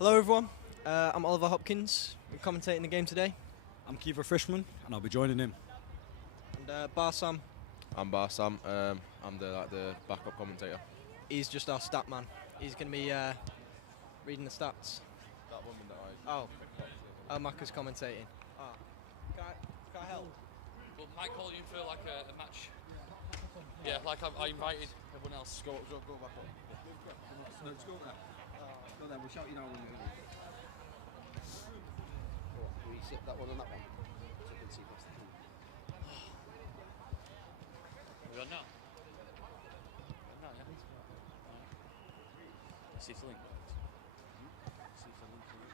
Hello everyone, I'm Oliver Hopkins, I'm commentating the game today. I'm Kiefer Frischman, and I'll be joining him. And Bar Sam, I'm Bar Sam. I'm the backup commentator. he's just our stat man. He's going to be reading the stats. That woman that I. Oh, Maka's commentating. Can I help? Well, might call you for like a match. Yeah, like I invited everyone else. Go back up. No, just go there. Go there, we'll shout you now when you're going. Will you sit that one and that one? So you can see what's the thing. We on now? Now, yeah. Right. See if the link works. See if the link works.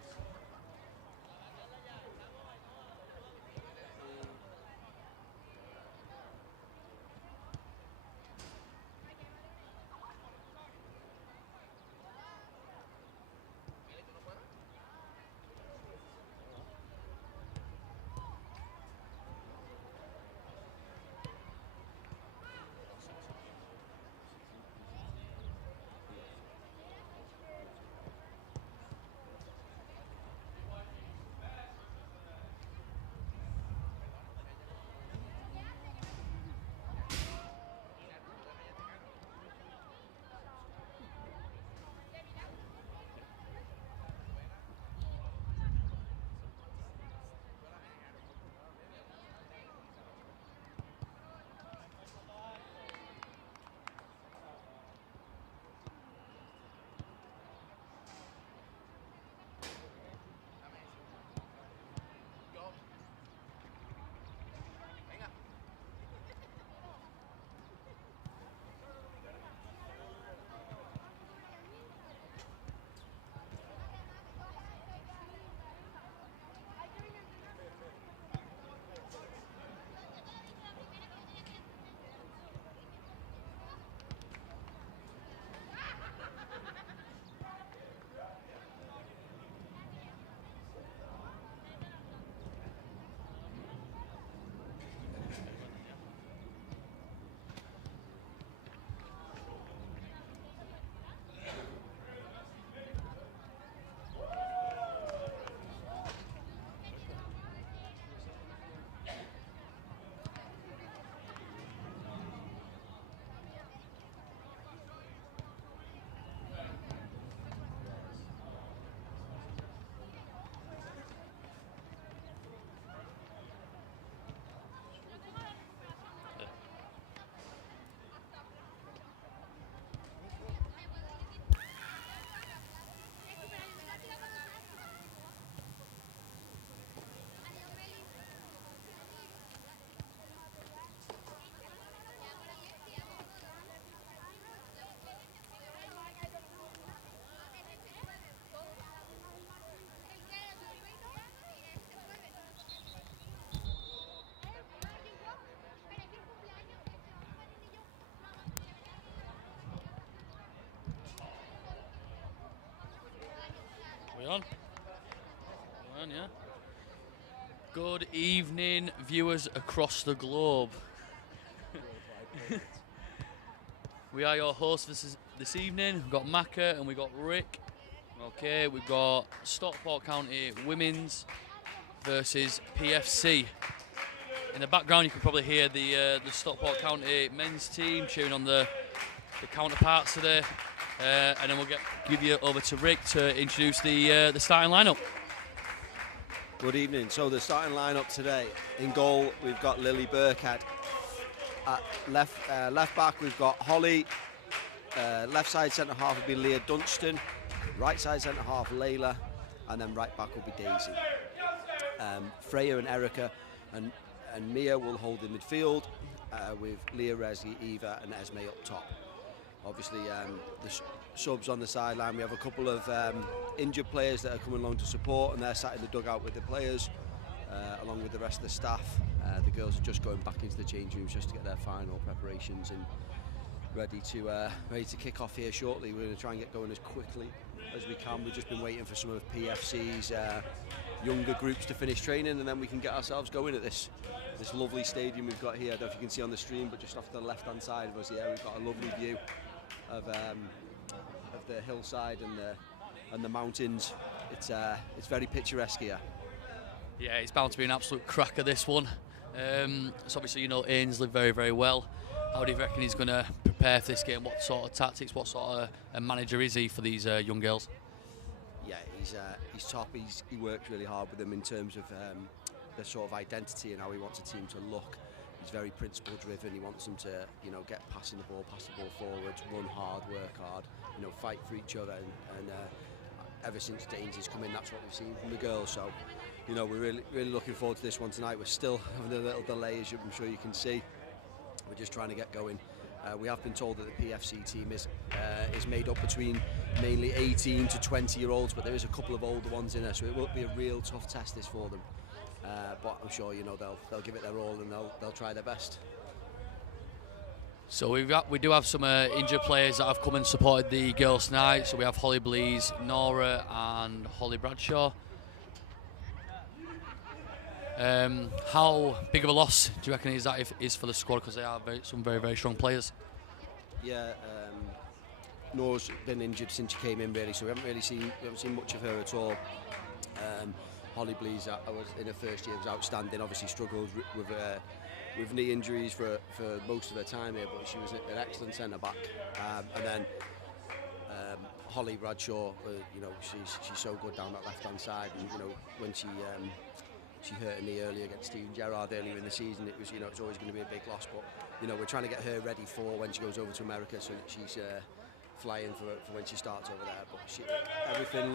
We on? We're on, yeah. Good evening, viewers across the globe. We are your hosts this evening. We've got Maka and we've got Rick. Okay, we've got Stockport County Women's versus PFC. In the background, you can probably hear the Stockport County men's team cheering on the counterparts today. And then we'll give you over to Rick to introduce the starting lineup. Good evening. So the starting lineup today, in goal we've got Lily Burkhead. At left back we've got Holly. Left side centre half will be Leah Dunstan. Right side centre half Layla, and then right back will be Daisy. Freya and Erica and Mia will hold the midfield with Leah, Resli, Eva and Esme up top. Obviously, the subs on the sideline. We have a couple of injured players that are coming along to support, and they're sat in the dugout with the players, along with the rest of the staff. The girls are just going back into the change rooms just to get their final preparations and ready to kick off here shortly. We're going to try and get going as quickly as we can. We've just been waiting for some of PFC's younger groups to finish training, and then we can get ourselves going at this lovely stadium we've got here. I don't know if you can see on the stream, but just off to the left hand side of us here we've got a lovely view of the hillside and the mountains it's very picturesque here. Yeah, it's bound to be an absolute cracker, this one. So obviously you know Ainsley very, very well. How do you reckon he's going to prepare for this game? What sort of tactics, what sort of a manager is he for these young girls? Yeah, he's top. He works really hard with them in terms of their sort of identity and how he wants a team to look. He's very principle driven. He wants them to, you know, get pass the ball forwards, run hard, work hard, you know, fight for each other. And ever since Dainsy's come in, that's what we've seen from the girls. So, you know, we're really looking forward to this one tonight. We're still having a little delay, as I'm sure you can see. We're just trying to get going. We have been told that the PFC team is made up between mainly 18 to 20-year-olds, but there is a couple of older ones in there, so it will be a real tough test this for them. But I'm sure, you know, they'll give it their all and they'll try their best. So we do have some injured players that have come and supported the girls tonight. So we have Holly Blease, Nora, and Holly Bradshaw. How big of a loss do you reckon is that is for the squad, because they are some very, very strong players? Yeah, Nora's been injured since she came in, really, so we haven't seen much of her at all. Holly Blease, I was in her first year, was outstanding. Obviously struggled with knee injuries for most of her time here, but she was an excellent centre back. And then Holly Bradshaw, you know, she's so good down that left hand side, and you know, when she hurt her knee earlier against Stephen Gerrard earlier in the season, it was, you know, it's always going to be a big loss, but you know, we're trying to get her ready for when she goes over to America, so that she's flying for when she starts over there. But everything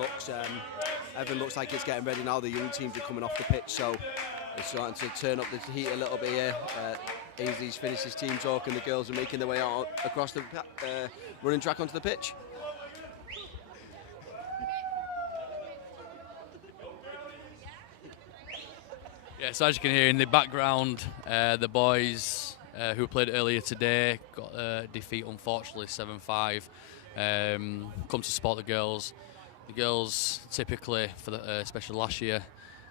looks like it's getting ready now. The young teams are coming off the pitch, so it's starting to turn up the heat a little bit here. Ainsley's finished his team talk and the girls are making their way out across the running track onto the pitch. Yeah, so as you can hear in the background, the boys who played earlier today got a defeat, unfortunately, 7-5. Come to support the girls. The girls typically, for the, especially last year,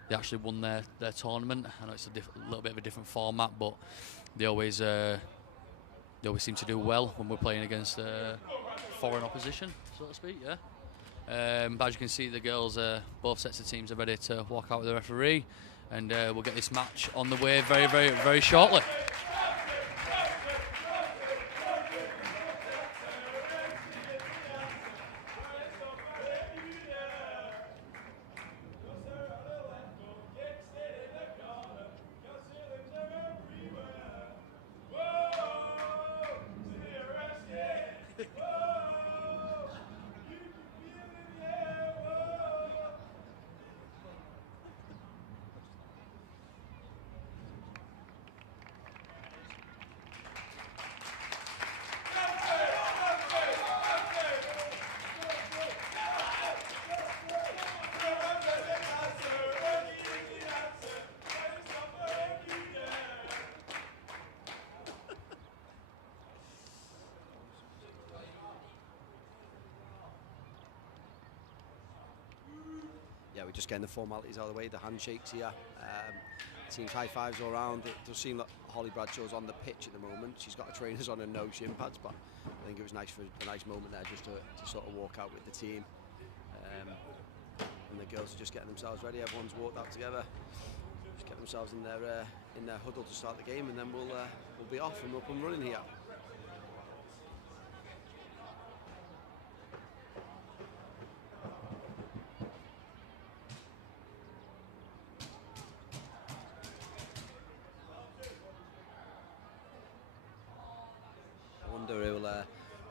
they actually won their tournament. I know it's a little bit of a different format, but they always seem to do well when we're playing against foreign opposition, so to speak. Yeah. But as you can see, the girls, both sets of teams are ready to walk out with the referee, and we'll get this match on the way very, very, very shortly. Yeah, we're just getting the formalities out of the way, the handshakes here. Teams high fives all around. It does seem like Holly Bradshaw's on the pitch at the moment. She's got her trainers on and no shin pads, but I think it was nice for a nice moment there just to sort of walk out with the team. And the girls are just getting themselves ready. Everyone's walked out together, just getting themselves in their huddle to start the game, and then we'll be off and up and running here.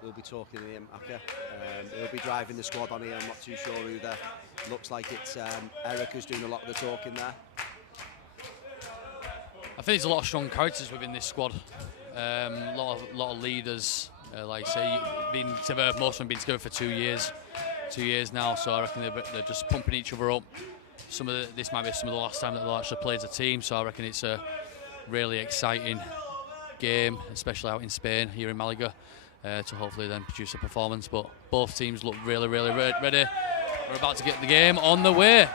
We'll be talking to him, Aka. He'll be driving the squad on here. I'm not too sure who there. Looks like it's Eric who's doing a lot of the talking there. I think there's a lot of strong characters within this squad. A lot of leaders. Like I say, most of them been together for 2 years. 2 years now, so I reckon they're just pumping each other up. This might be some of the last time that they'll actually play as a team, so I reckon it's a really exciting game, especially out in Spain, here in Malaga. To hopefully then produce a performance, but both teams look really, really ready. We're about to get the game on the way.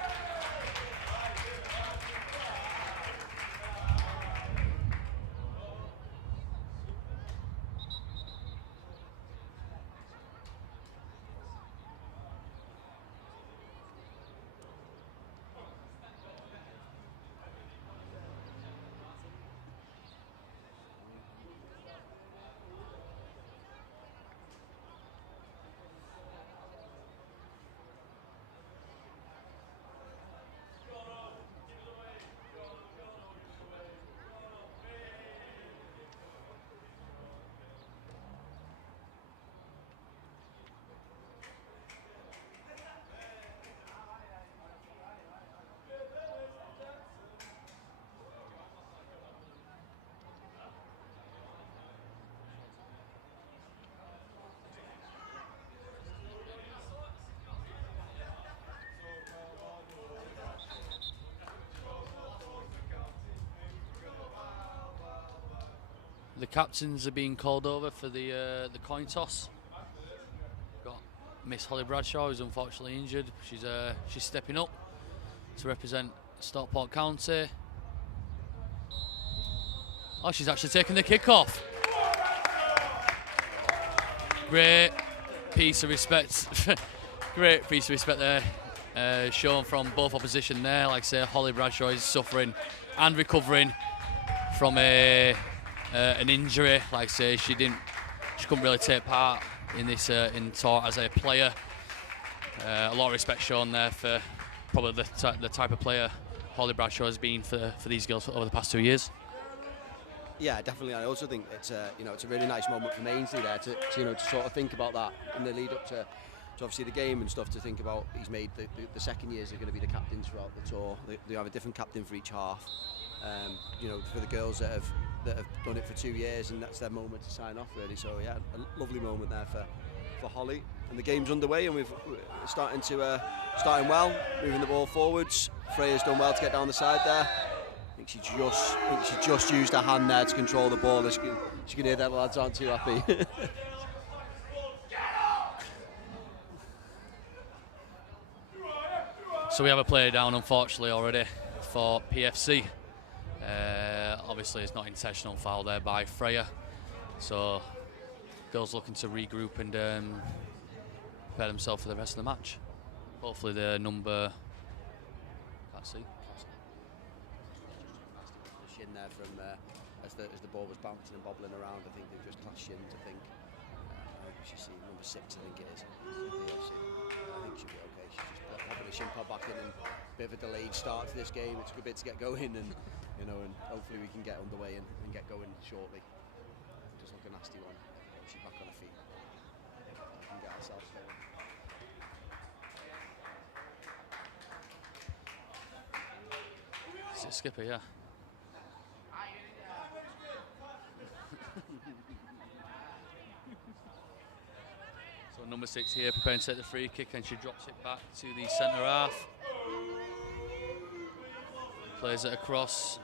The captains are being called over for the coin toss. Got Miss Holly Bradshaw, who's unfortunately injured. She's stepping up to represent Stockport County. Oh, she's actually taking the kick-off. Great piece of respect. Great piece of respect there, shown from both opposition there. Like I say, Holly Bradshaw is suffering and recovering from an injury. Like I say, she couldn't really take part in this in tour as a player. A lot of respect shown there for probably the type of player Holly Bradshaw has been for these girls over the past 2 years. Yeah, definitely. I also think it's it's a really nice moment for Mainsley there to sort of think about that in the lead up to obviously the game and stuff. To think about, he's made the second years are going to be the captains throughout the tour. They have a different captain for each half. For the girls that have done it for 2 years, and that's their moment to sign off really. So yeah, a lovely moment there for Holly. And the game's underway, and we're starting well, moving the ball forwards. Freya's done well to get down the side there. I think she just used her hand there to control the ball. She can hear that the lads aren't too happy. So we have a player down, unfortunately, already for PFC. Obviously, it's not intentional foul there by Freya. So girls looking to regroup and prepare themselves for the rest of the match. Hopefully, the number. Can't see. Shin there from as the ball was bouncing and bobbling around. I think they've just clashed shins. I think she's seen number 6. I think it is. I think she'll be okay. She's just popping a shin pad back in, and a bit of a delayed start to this game. It took a bit to get going, and hopefully we can get underway and get going shortly. Just like a nasty one. She's back on her feet. We can get ourselves going. Is it skipper? Yeah. So number 6 here preparing to take the free kick, and she drops it back to the centre half. Plays it across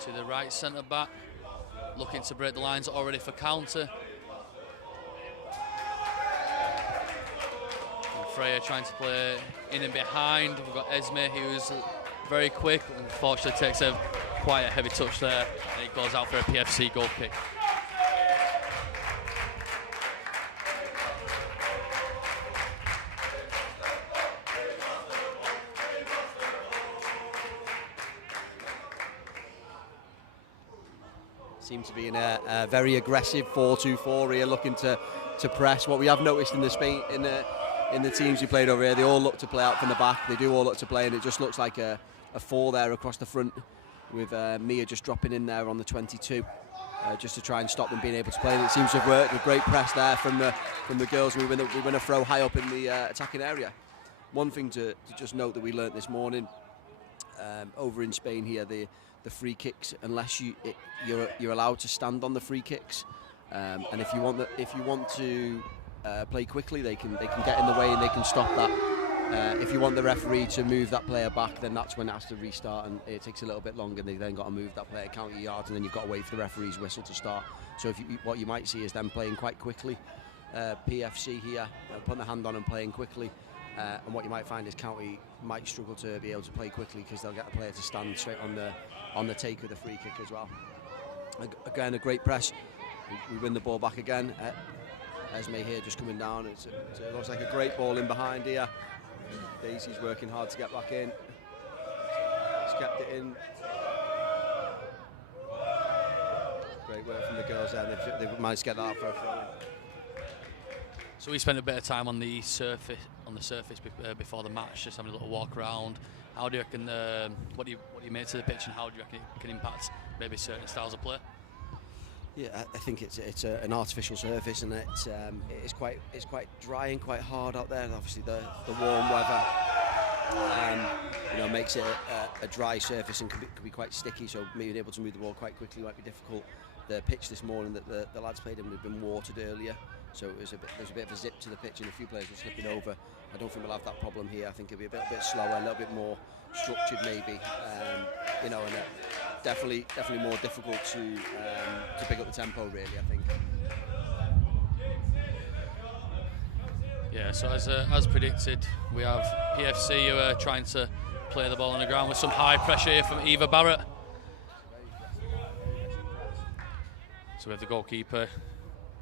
to the right centre back, looking to break the lines already for counter. And Freya trying to play in and behind. We've got Esme, who's very quick. Unfortunately, takes quite a heavy touch there, and it goes out for a PFC goal kick. Seem to be in a very aggressive 4-2-4 here, looking to press. What we have noticed in the teams we played over here, they all look to play out from the back. They do all look to play, and it just looks like a 4 there across the front, with Mia just dropping in there on the 22, just to try and stop them being able to play. And it seems to have worked. A great press there from the girls. We win a throw high up in the attacking area. One thing to just note that we learnt this morning over in Spain here, the free kicks, unless you're allowed to stand on the free kicks, and if you want to play quickly, they can get in the way and they can stop that. If you want the referee to move that player back, then that's when it has to restart, and it takes a little bit longer. They then got to move that player county yards, and then you've got to wait for the referee's whistle to start. So what you might see is them playing quite quickly. PFC here putting the hand on and playing quickly. And what you might find is County might struggle to be able to play quickly, because they'll get the player to stand straight on the take of the free kick as well. Again, a great press. We win the ball back again. Esme here just coming down. It looks like a great ball in behind here. Daisy's working hard to get back in. She's kept it in. Great work from the girls there. They've managed to get that out for a throw. So we spent a bit of time on the surface before the match, just having a little walk around. How do you reckon? What do you make to the pitch, and how do you reckon it can impact maybe certain styles of play? Yeah, I think it's an artificial surface, and it's quite dry and quite hard out there. And obviously the warm weather makes it a dry surface and can be quite sticky. So being able to move the ball quite quickly might be difficult. The pitch this morning that the lads played in had been watered earlier, So there's a bit of a zip to the pitch, and a few players were slipping over. I don't think we'll have that problem here. I think it'll be a bit slower, a little bit more structured, maybe. You know, and definitely more difficult to pick up the tempo. Really, I think. Yeah. So as predicted, we have PFC who are trying to play the ball on the ground with some high pressure here from Eva Barrett. So we have the goalkeeper.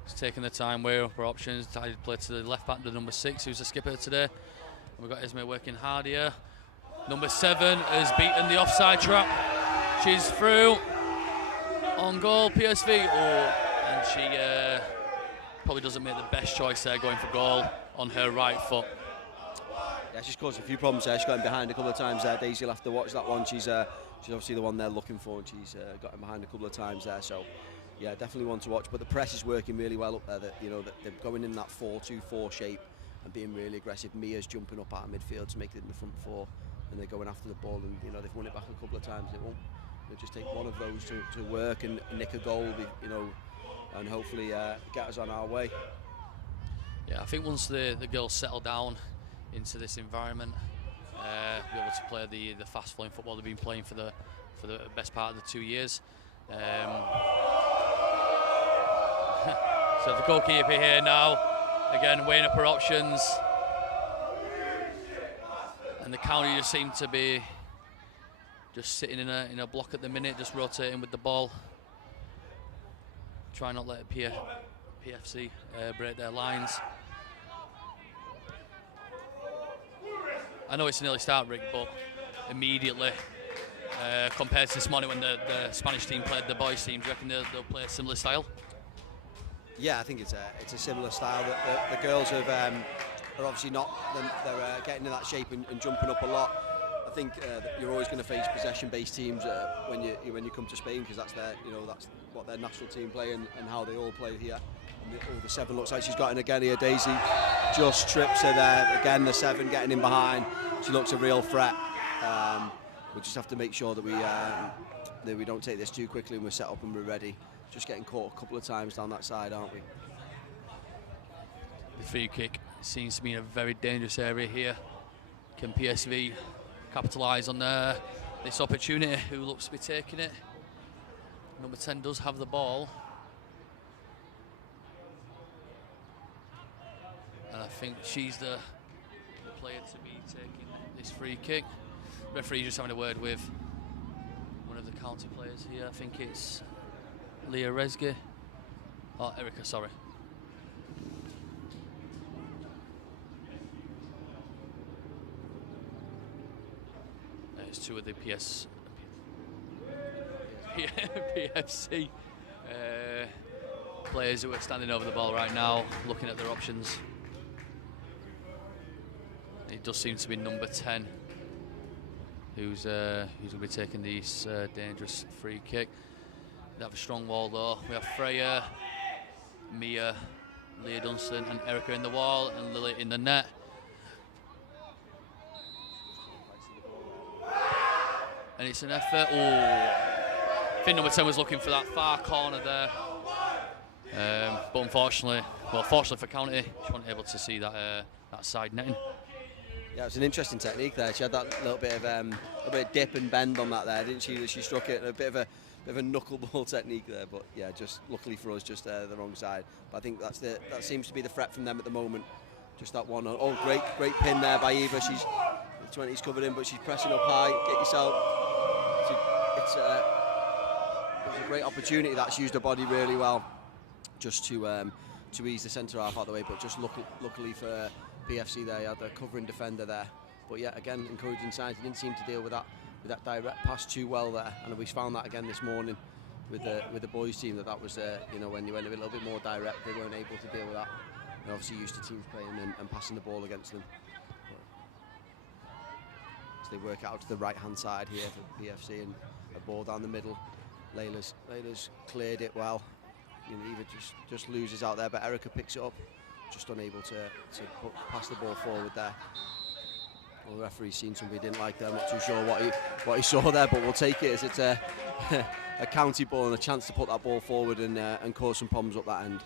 He's taking the time, weighing up our options. Decided to play to the left back, the number 6, who's the skipper today. And we've got Esme working hard here. Number 7 has beaten the offside trap. She's through on goal, PSV. Oh, and she probably doesn't make the best choice there, going for goal on her right foot. Yeah, she's caused a few problems there. She's got in behind a couple of times there. Daisy will have to watch that one. She's obviously the one they're looking for, and she's got in behind a couple of times there. So. Yeah, definitely one to watch, but the press is working really well up there. That they're going in that 4-2-4 shape and being really aggressive. Mia's jumping up out of midfield to make it in the front 4, and they're going after the ball. And they've won it back a couple of times. It won't. They'll just take one of those to work and nick a goal. And hopefully get us on our way. Yeah, I think once the girls settle down into this environment, be able to play the fast flowing football they've been playing for the best part of the 2 years. So the goalkeeper here now, again weighing up her options, and the county just seem to be just sitting in a block at the minute, just rotating with the ball. Try not let PFC break their lines. I know it's an early start, Rick, but immediately compared to this morning when the Spanish team played the boys team, do you reckon they'll play a similar style? Yeah, I think it's a similar style. The girls are obviously not. They're getting in that shape and jumping up a lot. I think that you're always going to face possession-based teams when you come to Spain, because that's that's what their national team play and how they all play here. And the 7 looks like she's got in again here. Daisy just trips her there again. The 7 getting in behind. She looks a real threat. We just have to make sure that we don't take this too quickly and we're set up and we're ready. Just getting caught a couple of times down that side, aren't we? The free kick seems to be in a very dangerous area here. Can PSV capitalise on this opportunity? Who looks to be taking it? Number 10 does have the ball. And I think she's the player to be taking this free kick. Referee just having a word with one of the county players here. I think it's Leah Resge. Oh, Erica, sorry. There's 2 of the PFC players who are standing over the ball right now, looking at their options. It does seem to be number 10 who's going to be taking this dangerous free kick. They have a strong wall though. We have Freya, Mia, Leah Dunstan and Erica in the wall and Lily in the net. And it's an effort. Oh, I think number 10 was looking for that far corner there. But unfortunately, fortunately for County, she wasn't able to see that side netting. Yeah, it was an interesting technique there. She had that little bit of dip and bend on that there, didn't she? She struck it, a bit of a knuckleball technique there, but yeah, just luckily for us, just the wrong side. But I think that seems to be the threat from them at the moment. Just that one. Oh, great pin there by Eva. She's the 20's covered in, but she's pressing up high. Get yourself. It's a great opportunity. That's used her body really well, just to ease the centre half out of the way. But just luckily for PFC, they had a covering defender there. But yeah, again, encouraging signs. He didn't seem to deal with that direct pass too well there, and we found that again this morning with the boys team that was when you went a little bit more direct, they weren't able to deal with that. They're obviously used to teams playing and passing the ball against them. So they work out to the right hand side here for PFC and a ball down the middle. Layla's cleared it well. Eva just loses out there, but Erica picks it up. Just unable to pass the ball forward there. Well, the referee's seen something he didn't like there. I'm not too sure what he saw there, but we'll take it as it's a county ball and a chance to put that ball forward and cause some problems up that end.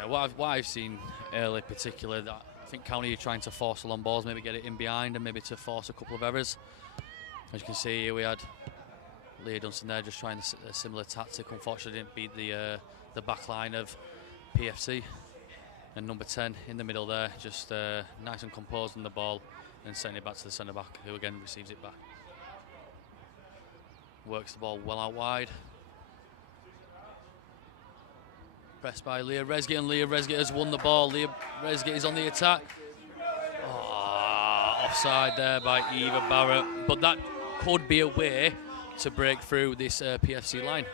Yeah, what I've seen early, particularly, that I think County are trying to force the long balls, maybe get it in behind, and maybe to force a couple of errors. As you can see here, we had Leah Dunstan there just trying a similar tactic. Unfortunately, didn't beat the back line of PFC. And number 10 in the middle there, just nice and composed on the ball, and sending it back to the centre back, who again receives it back. Works the ball well out wide. Pressed by Leah Resgate, and Leah Resgate has won the ball. Leah Resgate is on the attack. Oh, offside there by Eva Barrett, but that could be a way to break through this PFC line.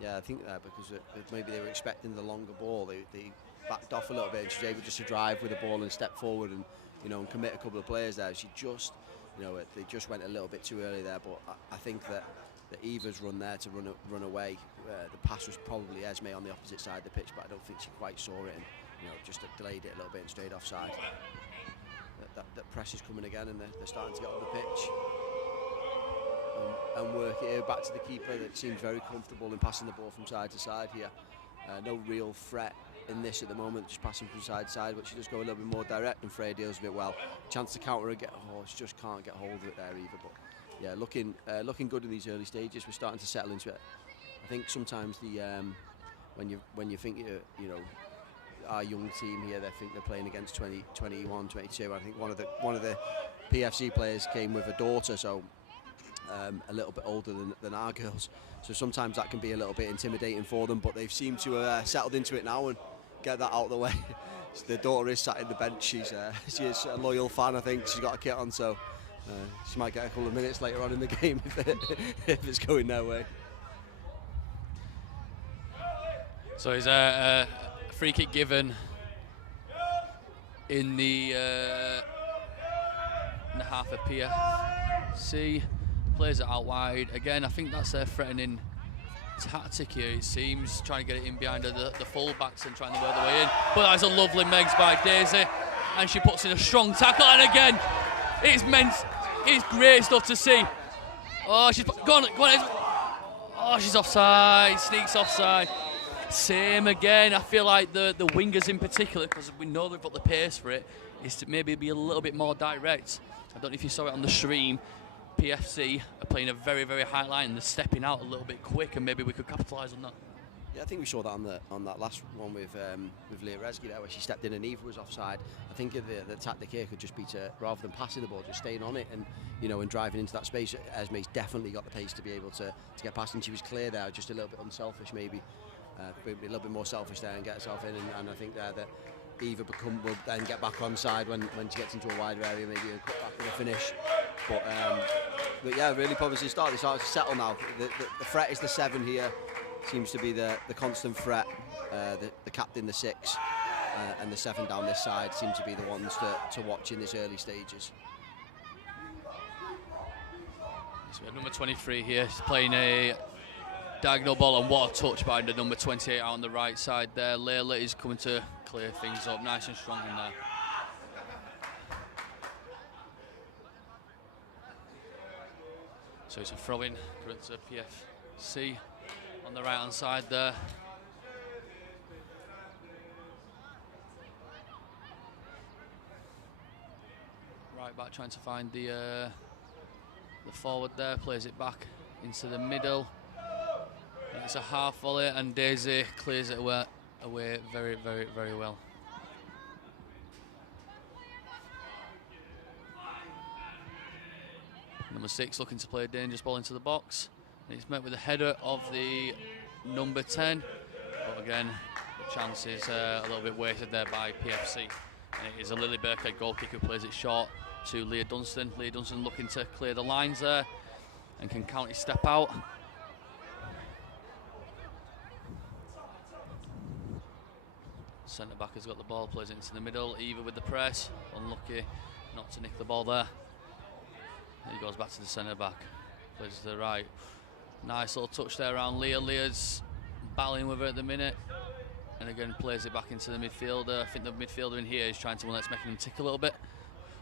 Yeah, I think because maybe they were expecting the longer ball, they backed off a little bit, and she was able just to drive with the ball and step forward and, you know, and commit a couple of players there. She just, you know, they just went a little bit too early there, but I think that Eva's run there to run away. The pass was probably Esme on the opposite side of the pitch, but I don't think she quite saw it, and, you know, just delayed it a little bit and straight offside. That press is coming again, and they're starting to get on the pitch and work it here back to the keeper that seems very comfortable in passing the ball from side to side here. No real threat in this at the moment, just passing from side to side, but she does go a little bit more direct, and Freya deals with it well. Chance to counter again. Oh, she just can't get hold of it there either. But yeah, looking good in these early stages. We're starting to settle into it. I think sometimes when you think you know our young team here, they think they're playing against 20, 21, 22. I think one of the PFC players came with a daughter, so a little bit older than our girls. So sometimes that can be a little bit intimidating for them, but they've seemed to have settled into it now and get that out of the way. The daughter is sat in the bench. She is a loyal fan, I think. She's got a kit on, so she might get a couple of minutes later on in the game if it's going their way. So is a free kick given in the half of PFC. Plays it out wide. Again, I think that's their threatening tactic here, it seems, trying to get it in behind the full-backs and trying to work their way in. But that's a lovely Megs by Daisy, and she puts in a strong tackle, and again, it's great stuff to see. Oh, she's gone. Oh, she's offside, sneaks offside. Same again. I feel like the wingers in particular, because we know they've got the pace for it, is to maybe be a little bit more direct. I don't know if you saw it on the stream. PFC are playing a very, very high line, and they're stepping out a little bit quick, and maybe we could capitalise on that. Yeah, I think we saw that on that last one with Leah Resgate there, where she stepped in and Eva was offside. I think the tactic here could just be to, rather than passing the ball, just staying on it and, you know, and driving into that space. Esme's definitely got the pace to be able to get past, and she was clear there, just a little bit unselfish maybe. Maybe a little bit more selfish there and get herself in, and I think there that Eva will then get back on side when she gets into a wider area, maybe a cut back with a finish. But yeah, really promising start. They started to settle now. The threat is the 7 here. Seems to be the constant threat. The captain, the 6, and the 7 down this side seem to be the ones to watch in these early stages. So we have number 23 here. He's playing a diagonal ball, and what a touch by the number 28 out on the right side there. Layla is coming to clear things up, nice and strong in there. So it's a throw-in to PFC on the right-hand side there. Right back trying to find the forward there, plays it back into the middle. It's a half volley, and Daisy clears it away very, very, very well. Number 6 looking to play a dangerous ball into the box. And it's met with a header of the number 10. But again, the chance is a little bit wasted there by PFC. And it is a Lily Burkhead goal kick who plays it short to Leah Dunstan. Leah Dunstan looking to clear the lines there. And can County step out? Centre back has got the ball, plays it into the middle. Eva with the press, unlucky not to nick the ball there. And he goes back to the centre back, plays to the right. Nice little touch there around Leah. Leah's battling with her at the minute, and again plays it back into the midfielder. I think the midfielder in here is trying to let's make him tick a little bit.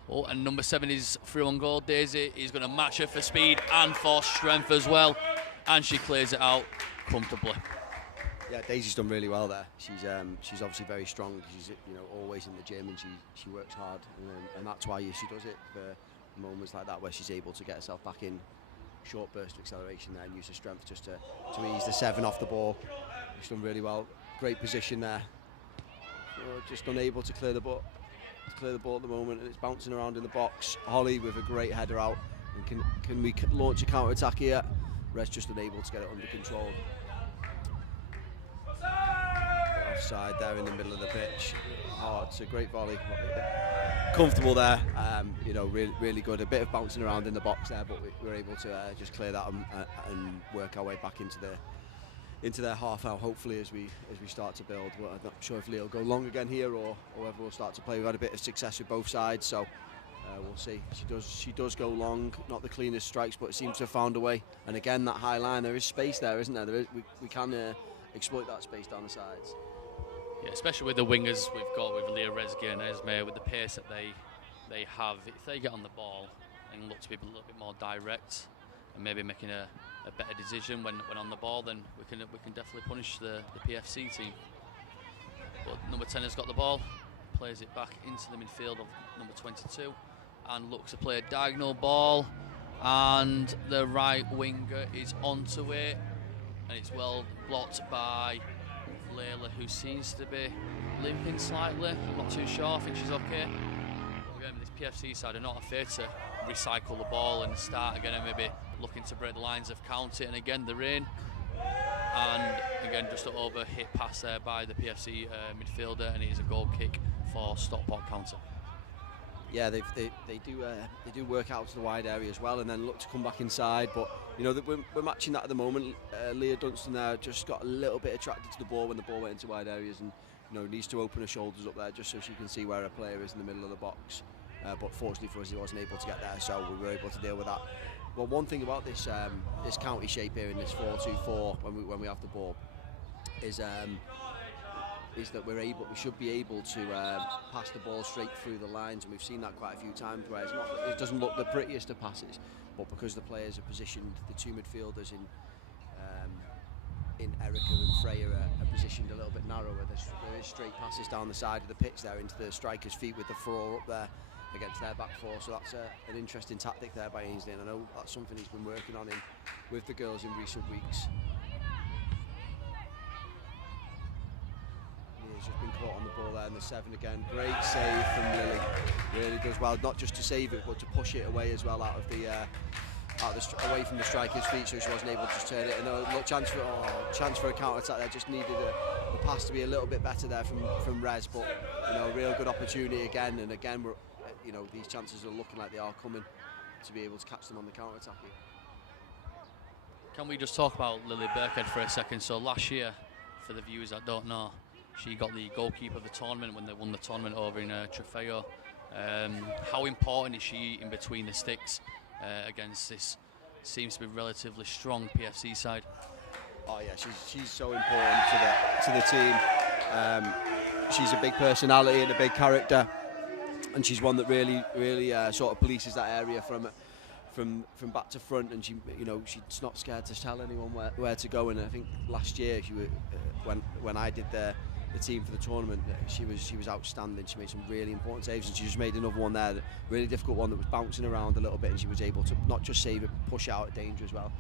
Oh, and number 7 is through on goal. Daisy is going to match her for speed and for strength as well, and she clears it out comfortably. Yeah, Daisy's done really well there. She's obviously very strong. She's always in the gym, and she works hard, and that's why she does it for moments like that where she's able to get herself back in. Short burst of acceleration there and use her strength just to ease the 7 off the ball. She's done really well. Great position there. Just unable to clear the ball at the moment, and it's bouncing around in the box. Holly with a great header out. And can we launch a counter attack here? Rez just unable to get it under control. Offside there in the middle of the pitch. Oh, it's a great volley. Comfortable there. Really good. A bit of bouncing around in the box there, but we were able to just clear that and work our way back into their half out. Hopefully, as we start to build. Well, I'm not sure if Lee will go long again here or whether we'll start to play. We've had a bit of success with both sides, so we'll see. She does go long. Not the cleanest strikes, but it seems to have found a way. And again, that high line, there is space there, isn't there? We can exploit that space down the sides. Yeah, especially with the wingers we've got with Leah Rezgi and Esme, with the pace that they have. If they get on the ball and look to be a little bit more direct and maybe making a better decision when on the ball, then we can definitely punish the PFC team. But number 10 has got the ball, plays it back into the midfield of number 22, and looks to play a diagonal ball, and the right winger is onto it, and it's well blocked by Layla, who seems to be limping slightly. I'm not too sure. I think she's okay. Again, this PFC side are not afraid to recycle the ball and start again, and maybe looking to break the lines of counter. And again, they're in. And again, just an over hit pass there by the PFC midfielder, and it is a goal kick for Stockport counter. Yeah, they do work out to the wide area as well, and then look to come back inside. But we're matching that at the moment. Leah Dunstan there just got a little bit attracted to the ball when the ball went into wide areas, and needs to open her shoulders up there just so she can see where her player is in the middle of the box. But fortunately for us, he wasn't able to get there, so we were able to deal with that. Well, one thing about this county shape here in this 4-2-4 when we have the ball is that we should be able to pass the ball straight through the lines, and we've seen that quite a few times where it doesn't look the prettiest of passes, but because the players are positioned, the two midfielders in Erica and Freya are positioned a little bit narrower. There is straight passes down the side of the pitch there into the striker's feet with the throw up there against their back four, so that's an interesting tactic there by Ainsley, and I know that's something he's been working on with the girls in recent weeks. He's just been caught on the ball there in the 7 again. Great save from Lily. Really does well, not just to save it, but to push it away as well away from the striker's feet, so she wasn't able to just turn it. And a chance for a counter attack there. Just needed the pass to be a little bit better there from Rez, but a real good opportunity again. And again, we're these chances are looking like they are coming to be able to catch them on the counter attack here. Can we just talk about Lily Burkhead for a second? So last year, for the viewers that don't know, she got the goalkeeper of the tournament when they won the tournament over in Trofeo. How important is she in between the sticks against this seems to be relatively strong PFC side? Oh yeah, she's so important to the team. She's a big personality and a big character, and she's one that really sort of polices that area from back to front, and she's not scared to tell anyone where to go. And I think last year when I did the team for the tournament, she was outstanding. She made some really important saves, and she just made another one there, really difficult one that was bouncing around a little bit, and she was able to not just save it, push out at danger as well,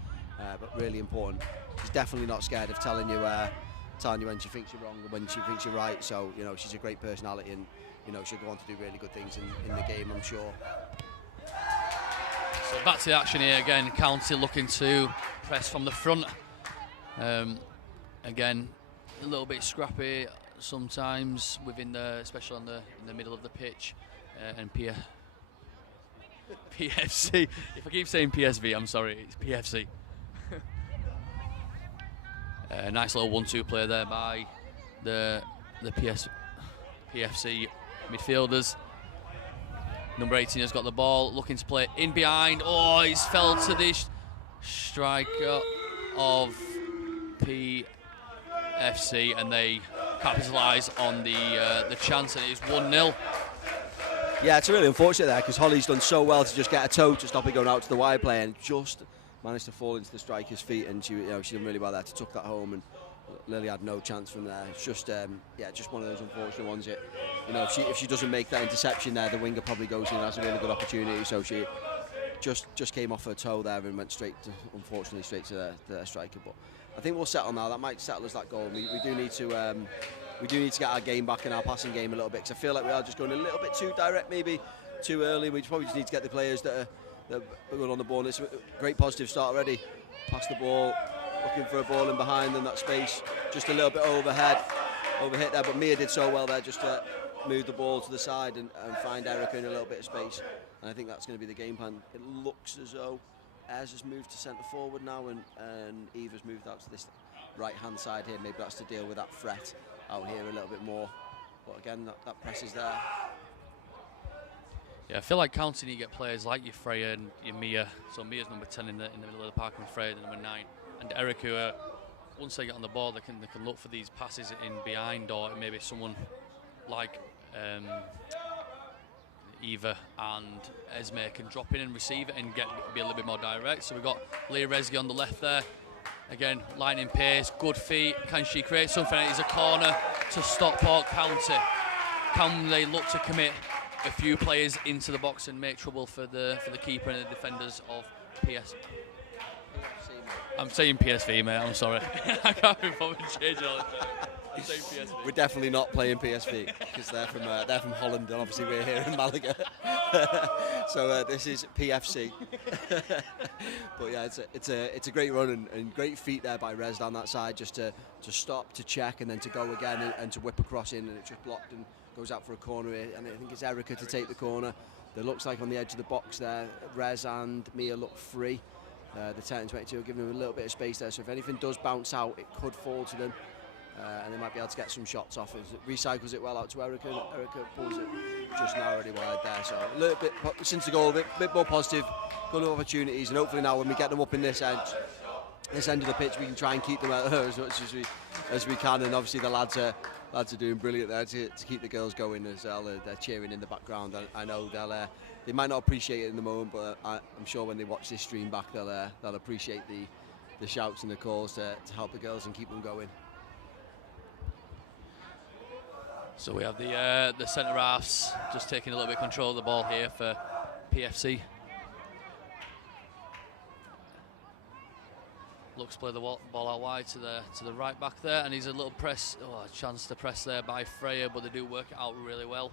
but really important. She's definitely not scared of telling you when she thinks you're wrong and when she thinks you're right. So she's a great personality, and she'll go on to do really good things in the game, I'm sure. So back to the action here again. County looking to press from the front. Again, a little bit scrappy sometimes especially in the middle of the pitch, and PFC. If I keep saying PSV, I'm sorry, it's PFC. Nice little 1-2 play there by the PFC midfielders. Number 18 has got the ball, looking to play in behind. Oh, he's fell to the striker of PFC, and they capitalise on the chance, and it is 1-0. Yeah, it's really unfortunate there, because Holly's done so well to just get a toe to stop it going out to the wide player, and just managed to fall into the striker's feet, and she done really well there to tuck that home, and Lily had no chance from there. It's just just one of those unfortunate ones. If she doesn't make that interception there, the winger probably goes in and has a really good opportunity. So she just came off her toe there and went unfortunately straight to their striker. But I think we'll settle now. That might settle us that goal. We do need to get our game back in our passing game a little bit, because I feel like we are just going a little bit too direct, maybe too early. We probably just need to get the players that are good on the ball. And it's a great positive start already. Pass the ball, looking for a ball in behind in that space, just a little bit overhit there. But Mia did so well there, just to move the ball to the side and find Erica in a little bit of space. And I think that's going to be the game plan. It looks as though Ez has moved to centre forward now, and Eve has moved out to this right hand side here. Maybe that's to deal with that threat out here a little bit more. But again, that press is there. Yeah, I feel like counting, you get players like your Freya and your Mia. So Mia's number 10 in the middle of the park, and Freya number 9. And Erica, once they get on the ball, they can look for these passes in behind, or maybe someone like Eva and Esme can drop in and receive it and be a little bit more direct. So we've got Leah Resge on the left there. Again, lightning pace, good feet. Can she create something? It is a corner to Stockport County. Can they look to commit a few players into the box and make trouble for the keeper and the defenders of PS? I'm saying PSV, mate. I'm sorry. I can't be bothered changing all the time. I'm saying PSV. We're definitely not playing PSV because they're from Holland, and obviously we're here in Malaga. So this is PFC. But yeah, it's a great run and great feet there by Rez down that side, just to stop, to check, and then to go again and to whip across in, and it just blocked and goes out for a corner here. And I think it's Erica to take the corner. There looks like on the edge of the box there, Rez and Mia look free. The 10 and 22 are giving them a little bit of space there, so if anything does bounce out, it could fall to them, and they might be able to get some shots off. It recycles it well out to Erica. Erica pulls it just narrowly wide there, so a little bit since the goal, a bit more positive, good opportunities, and hopefully now when we get them up in this end of the pitch, we can try and keep them out as much as we can. And obviously the lads are doing brilliant there to keep the girls going as well. They're cheering in the background. I know they might not appreciate it in the moment, but I'm sure when they watch this stream back, they'll appreciate the shouts and the calls to help the girls and keep them going. So we have the centre halves just taking a little bit of control of the ball here for PFC. Looks to play the ball out wide to the right back there, and he's a little press, a chance to press there by Freya, but they do work it out really well.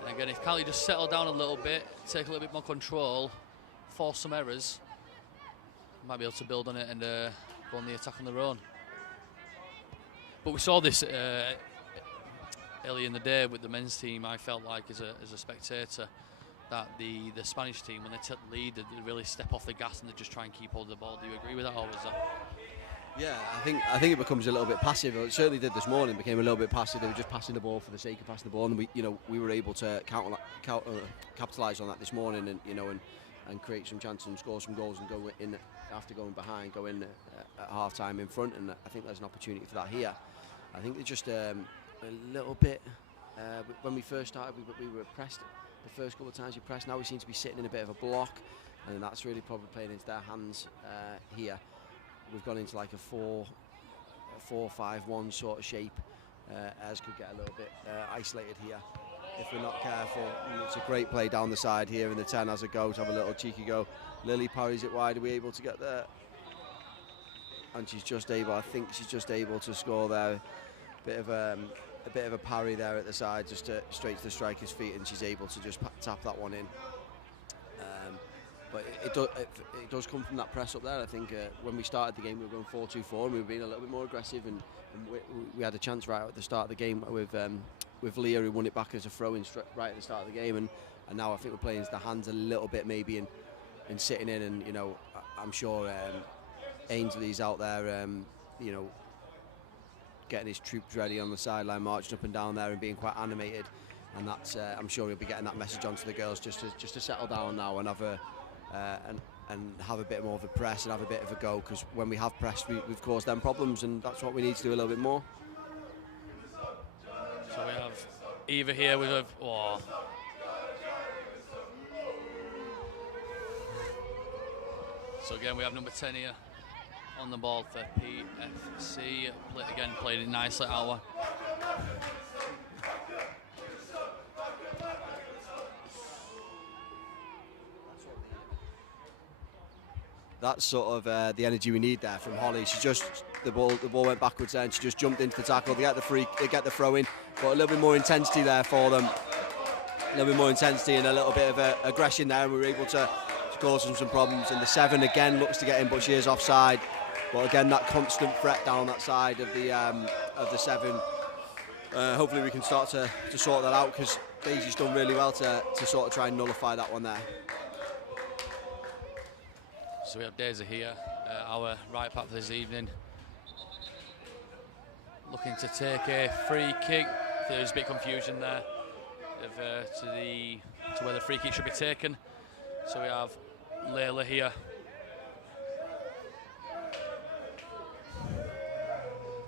And again, if Callie just settle down a little bit, take a little bit more control, force some errors, might be able to build on it and go on the attack on their own. But we saw this early in the day with the men's team. I felt like as a spectator that the Spanish team, when they took the lead, they really step off the gas and they just try and keep hold of the ball. Do you agree with that, or was that? Yeah, I think it becomes a little bit passive. It certainly did this morning. It became a little bit passive. They were just passing the ball for the sake of passing the ball, and we were able to capitalise on that this morning, and create some chances and score some goals and go in after going behind, go in at half time in front. And I think there's an opportunity for that here. I think they're just a little bit. When we first started, we were pressed. The first couple of times we pressed, now we seem to be sitting in a bit of a block, and that's really probably playing into their hands here. We've gone into like a 4-5-1 sort of shape. Ez could get a little bit isolated here if we're not careful. And it's a great play down the side here, and the 10 has a go to have a little cheeky go. Lily parries it wide. Are we able to get there? And she's just able. I think she's just able to score there. A bit of a parry there at the side, just straight to the striker's feet, and she's able to just tap that one in. But it does come from that press up there. I think when we started the game, we were going 4-2-4, and we were being a little bit more aggressive, and we had a chance right at the start of the game with Leah, who won it back as a throw-in right at the start of the game, and now I think we're playing into the hands a little bit, maybe in sitting in, and I'm sure Ainsley's out there, getting his troops ready on the sideline, marching up and down there and being quite animated, and that's I'm sure he'll be getting that message onto the girls just to settle down now and have a bit more of a press and have a bit of a go, because when we have pressed, we've caused them problems, and that's what we need to do a little bit more. So we have Eva here with a So again, we have number 10 here on the ball for PFC. Again, played it nicely, Alwa. That's sort of the energy we need there from Holly. She just the ball went backwards there, and she just jumped into the tackle. They get the throw in, but a little bit more intensity there for them. A little bit more intensity and a little bit of aggression there, and we were able to cause them some problems. And the 7 again looks to get in, but she is offside. But again, that constant threat down that side of the 7. Hopefully we can start to sort that out, because Daisy's done really well to sort of try and nullify that one there. So we have Daisy here, our right back for this evening, looking to take a free kick. There's a bit of confusion there to where the free kick should be taken. So we have Layla here.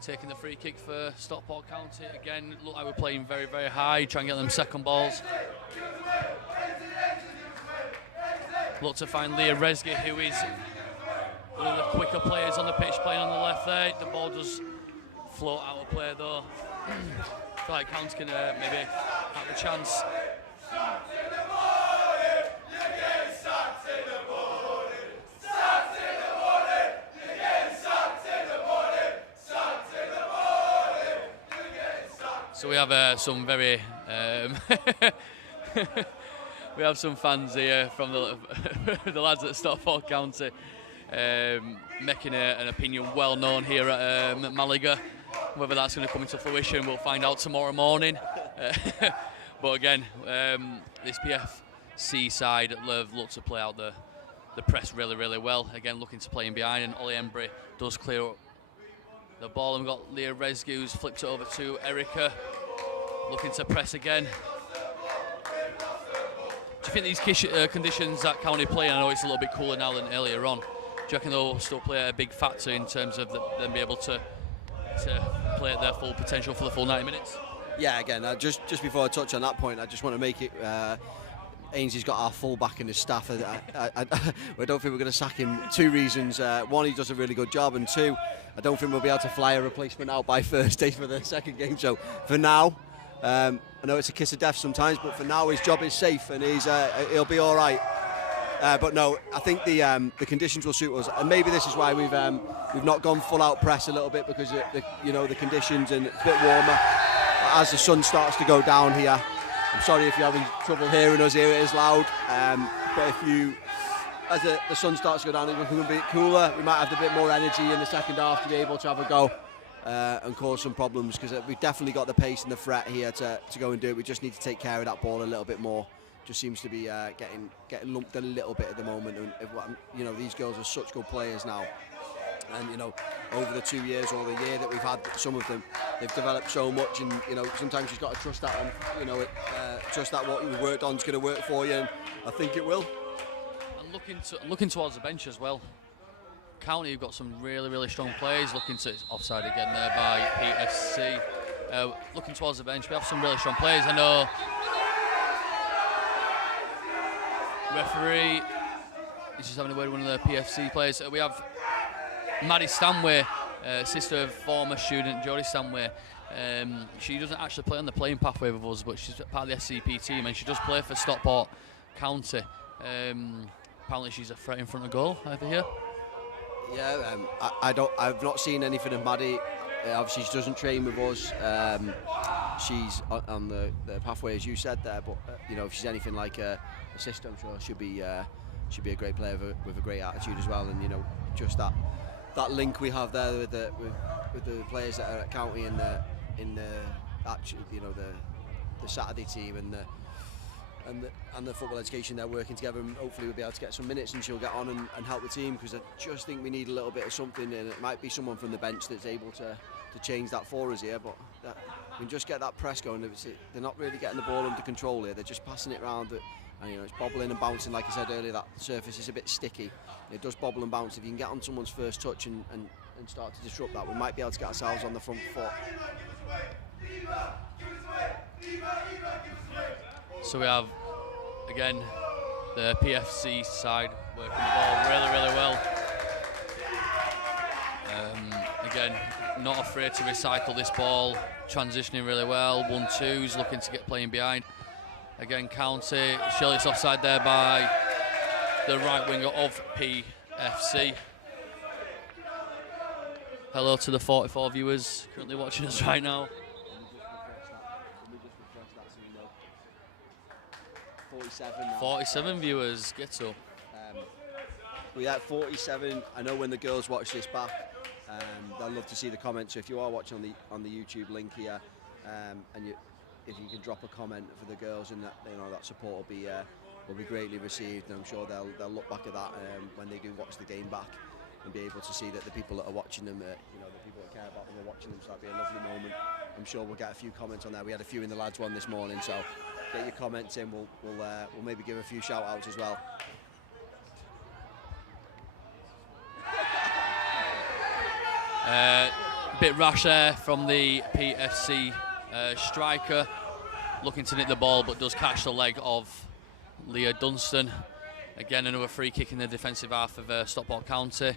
Taking the free kick for Stockport County. Again, look like we're playing very, very high, trying to get them second balls. Look to find Leah Resge, who is one of the quicker players on the pitch, playing on the left there. The ball does float out of play though. I feel like County can maybe have a chance. So we have some very we have some fans here from the lads at Stockport County, making an opinion well known here at Malaga. Whether that's going to come into fruition, we'll find out tomorrow morning. But again, this PFC side look to play out the press really, really well. Again, looking to play in behind, and Ollie Embry does clear up the ball, and we've got Leah Resge, who's flipped it over to Erica, looking to press again. Do you think these conditions that County play, I know it's a little bit cooler now than earlier on, do you reckon they'll still play a big factor in terms of them be able to play at their full potential for the full 90 minutes? Yeah, again, just before I touch on that point, I just want to make it, Ainsley's got our full back in his staff. I don't think we're going to sack him. 2 reasons. 1, he does a really good job, and 2, I don't think we'll be able to fly a replacement out by Thursday for the second game. So for now, I know it's a kiss of death sometimes, but for now his job is safe, and he'll be all right. But no, I think the conditions will suit us, and maybe this is why we've not gone full out press a little bit, because the conditions, and it's a bit warmer. As the sun starts to go down here, I'm sorry if you're having trouble hearing us here, it is loud. But as the sun starts to go down, it will become a bit cooler. We might have a bit more energy in the second half to be able to have a go and cause some problems, because we've definitely got the pace and the threat here to go and do it. We just need to take care of that ball a little bit more. Just seems to be getting lumped a little bit at the moment. And these girls are such good players now. And over the 2 years or the year that we've had some of them, they've developed so much, and sometimes you've got to trust that trust that what you've worked on is going to work for you, and I think it will. And looking towards the bench as well. County have got some really, really strong players. Looking to offside again there by PFC. Looking towards the bench, we have some really strong players. I know referee is just having a word with one of the PFC players. We have Maddie Stanway, sister of former student Jodie Stanway. She doesn't actually play on the playing pathway with us, but she's part of the SCP team, and she does play for Stockport County. Apparently she's a threat in front of goal over here. Yeah, I've not seen anything of Maddie. Obviously she doesn't train with us. She's on the pathway, as you said there, but if she's anything like a sister, I'm sure she'll be a great player with a great attitude as well. And just that link we have there with the players that are at County and the Saturday team and the football education, they're working together, and hopefully we'll be able to get some minutes and she'll get on and help the team, because I just think we need a little bit of something, and it might be someone from the bench that's able to change that for us here, but we can just get that press going. They're not really getting the ball under control here, they're just passing it around, and it's bobbling and bouncing. Like I said earlier, that surface is a bit sticky. It does bobble and bounce. If you can get on someone's first touch and start to disrupt that, we might be able to get ourselves on the front foot. So we have, again, the PFC side working the ball really, really well. again, not afraid to recycle this ball, transitioning really well. 1-2s, looking to get playing behind. Again, county. Surely it's offside there by the right winger of PFC. Hello to the 44 viewers currently watching us right now. 47 viewers, get up. We had 47. I know when the girls watch this back, they'll love to see the comments. So if you are watching on the YouTube link here, and if you can drop a comment for the girls, and that support will be greatly received. And I'm sure they'll look back at that when they do watch the game back, and be able to see that the people that are watching them, the people that care about them are watching them. So that'll be a lovely moment. I'm sure we'll get a few comments on there. We had a few in the lads one this morning, so get your comments in. We'll maybe give a few shout outs as well. Bit rash there from the PFC striker, looking to nick the ball, but does catch the leg of Leah Dunstan. Again, another free kick in the defensive half of Stockport County,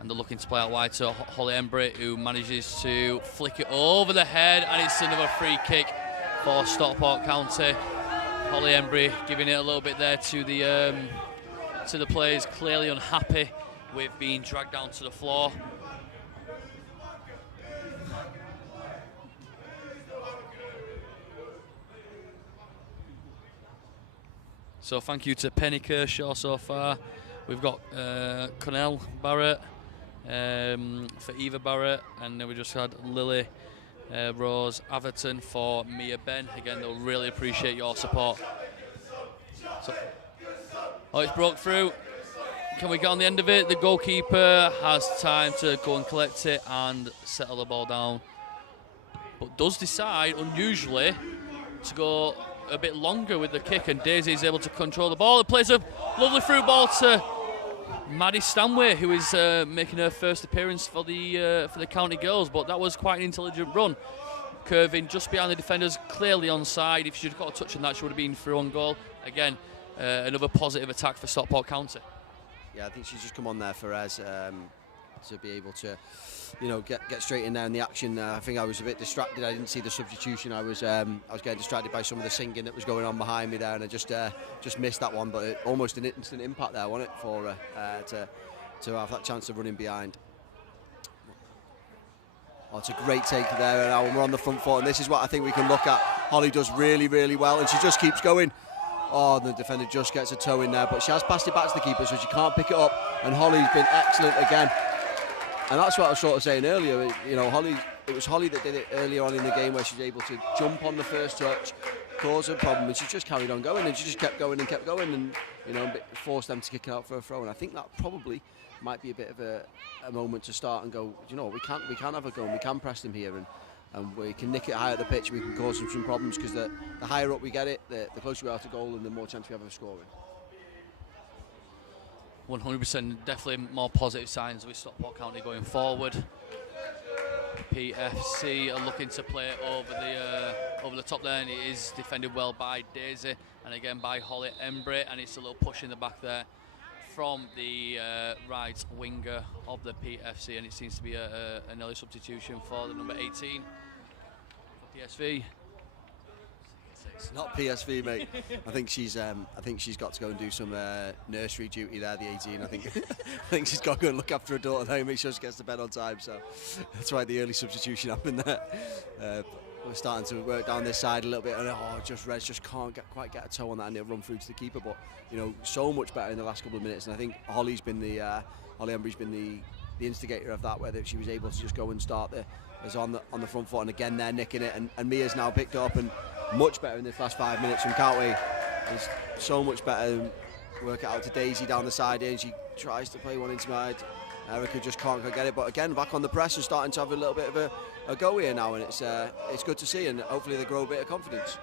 and they're looking to play out wide to Holly Embry, who manages to flick it over the head, and it's another free kick for Stockport County. Holly Embry giving it a little bit there to the players, clearly unhappy with being dragged down to the floor. So thank you to Penny Kershaw so far. We've got Connell Barrett for Eva Barrett, and then we just had Lily Rose Atherton for Mia Ben. Again, they'll really appreciate your support. So, it's broke through. Can we get on the end of it? The goalkeeper has time to go and collect it and settle the ball down, but does decide, unusually, to go a bit longer with the kick, and Daisy is able to control the ball. It plays a lovely through ball to Maddie Stanway, who is making her first appearance for the county girls, but that was quite an intelligent run. Curving just behind the defenders, clearly onside. If she'd got a touch on that, she would have been through on goal. Again, another positive attack for Stockport County. Yeah, I think she's just come on there for us to be able to, get straight in there in the action. I think I was a bit distracted. I didn't see the substitution. I was getting distracted by some of the singing that was going on behind me there, and I just missed that one. But almost an instant impact there, wasn't it, for her to have that chance of running behind. Oh, it's a great take there now, and we're on the front foot, and this is what I think we can look at. Holly does really, really well, and she just keeps going. Oh, the defender just gets a toe in there, but she has passed it back to the keeper, so she can't pick it up, and Holly's been excellent again. And that's what I was sort of saying earlier. It was Holly that did it earlier on in the game, where she was able to jump on the first touch, cause a problem, and she just carried on going, and she just kept going, and forced them to kick it out for a throw. And I think that probably might be a bit of a moment to start and go, we can have a go, and we can press them here, and we can nick it high at the pitch. We can cause them some problems, because the higher up we get it, the closer we are to goal, and the more chance we have of scoring. 100%, definitely more positive signs with Stockport County going forward. PFC are looking to play over the top there, and it is defended well by Daisy, and again by Holly Embry, and it's a little push in the back there from the right winger of the PFC, and it seems to be an early substitution for the number 18 for PSV. It's not PSV, mate. I think she's got to go and do some nursery duty there, the 18. I think she's got to go and look after her daughter there and make sure she gets to bed on time. So that's why the early substitution happened there. We're starting to work down this side a little bit, and Rez just can't quite get a toe on that, and it'll run through to the keeper. But so much better in the last couple of minutes, and I think Holly Embry's been the instigator of that, whether she was able to just go and start us on the front foot, and again they're nicking it, and Mia's now picked up and much better in this last 5 minutes from County. It's so much better. Work it out to Daisy down the side here, and she tries to play one inside. Erica just can't get it, but again back on the press and starting to have a little bit of a go here now, and it's good to see, and hopefully they grow a bit of confidence.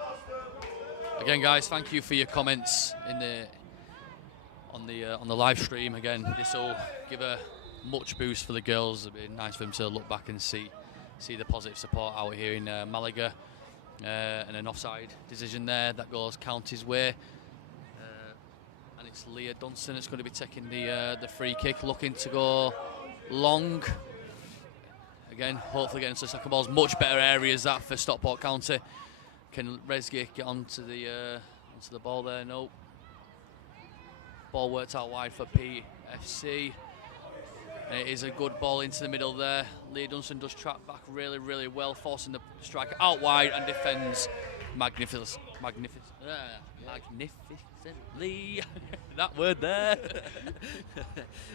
Again, guys, thank you for your comments on the live stream. Again, this will give a much boost for the girls. It'll be nice for them to look back and see the positive support out here in Malaga. And an offside decision there that goes County's way, and it's Leah Dunstan that's going to be taking the free kick, looking to go long. Again, hopefully getting to the second balls. Much better areas that for Stockport County. Can Rezgi get onto the ball there? Nope. Ball worked out wide for PFC. And it is a good ball into the middle there. Leah Dunstan does track back really, really well, forcing the striker out wide and defends magnificently. That word there.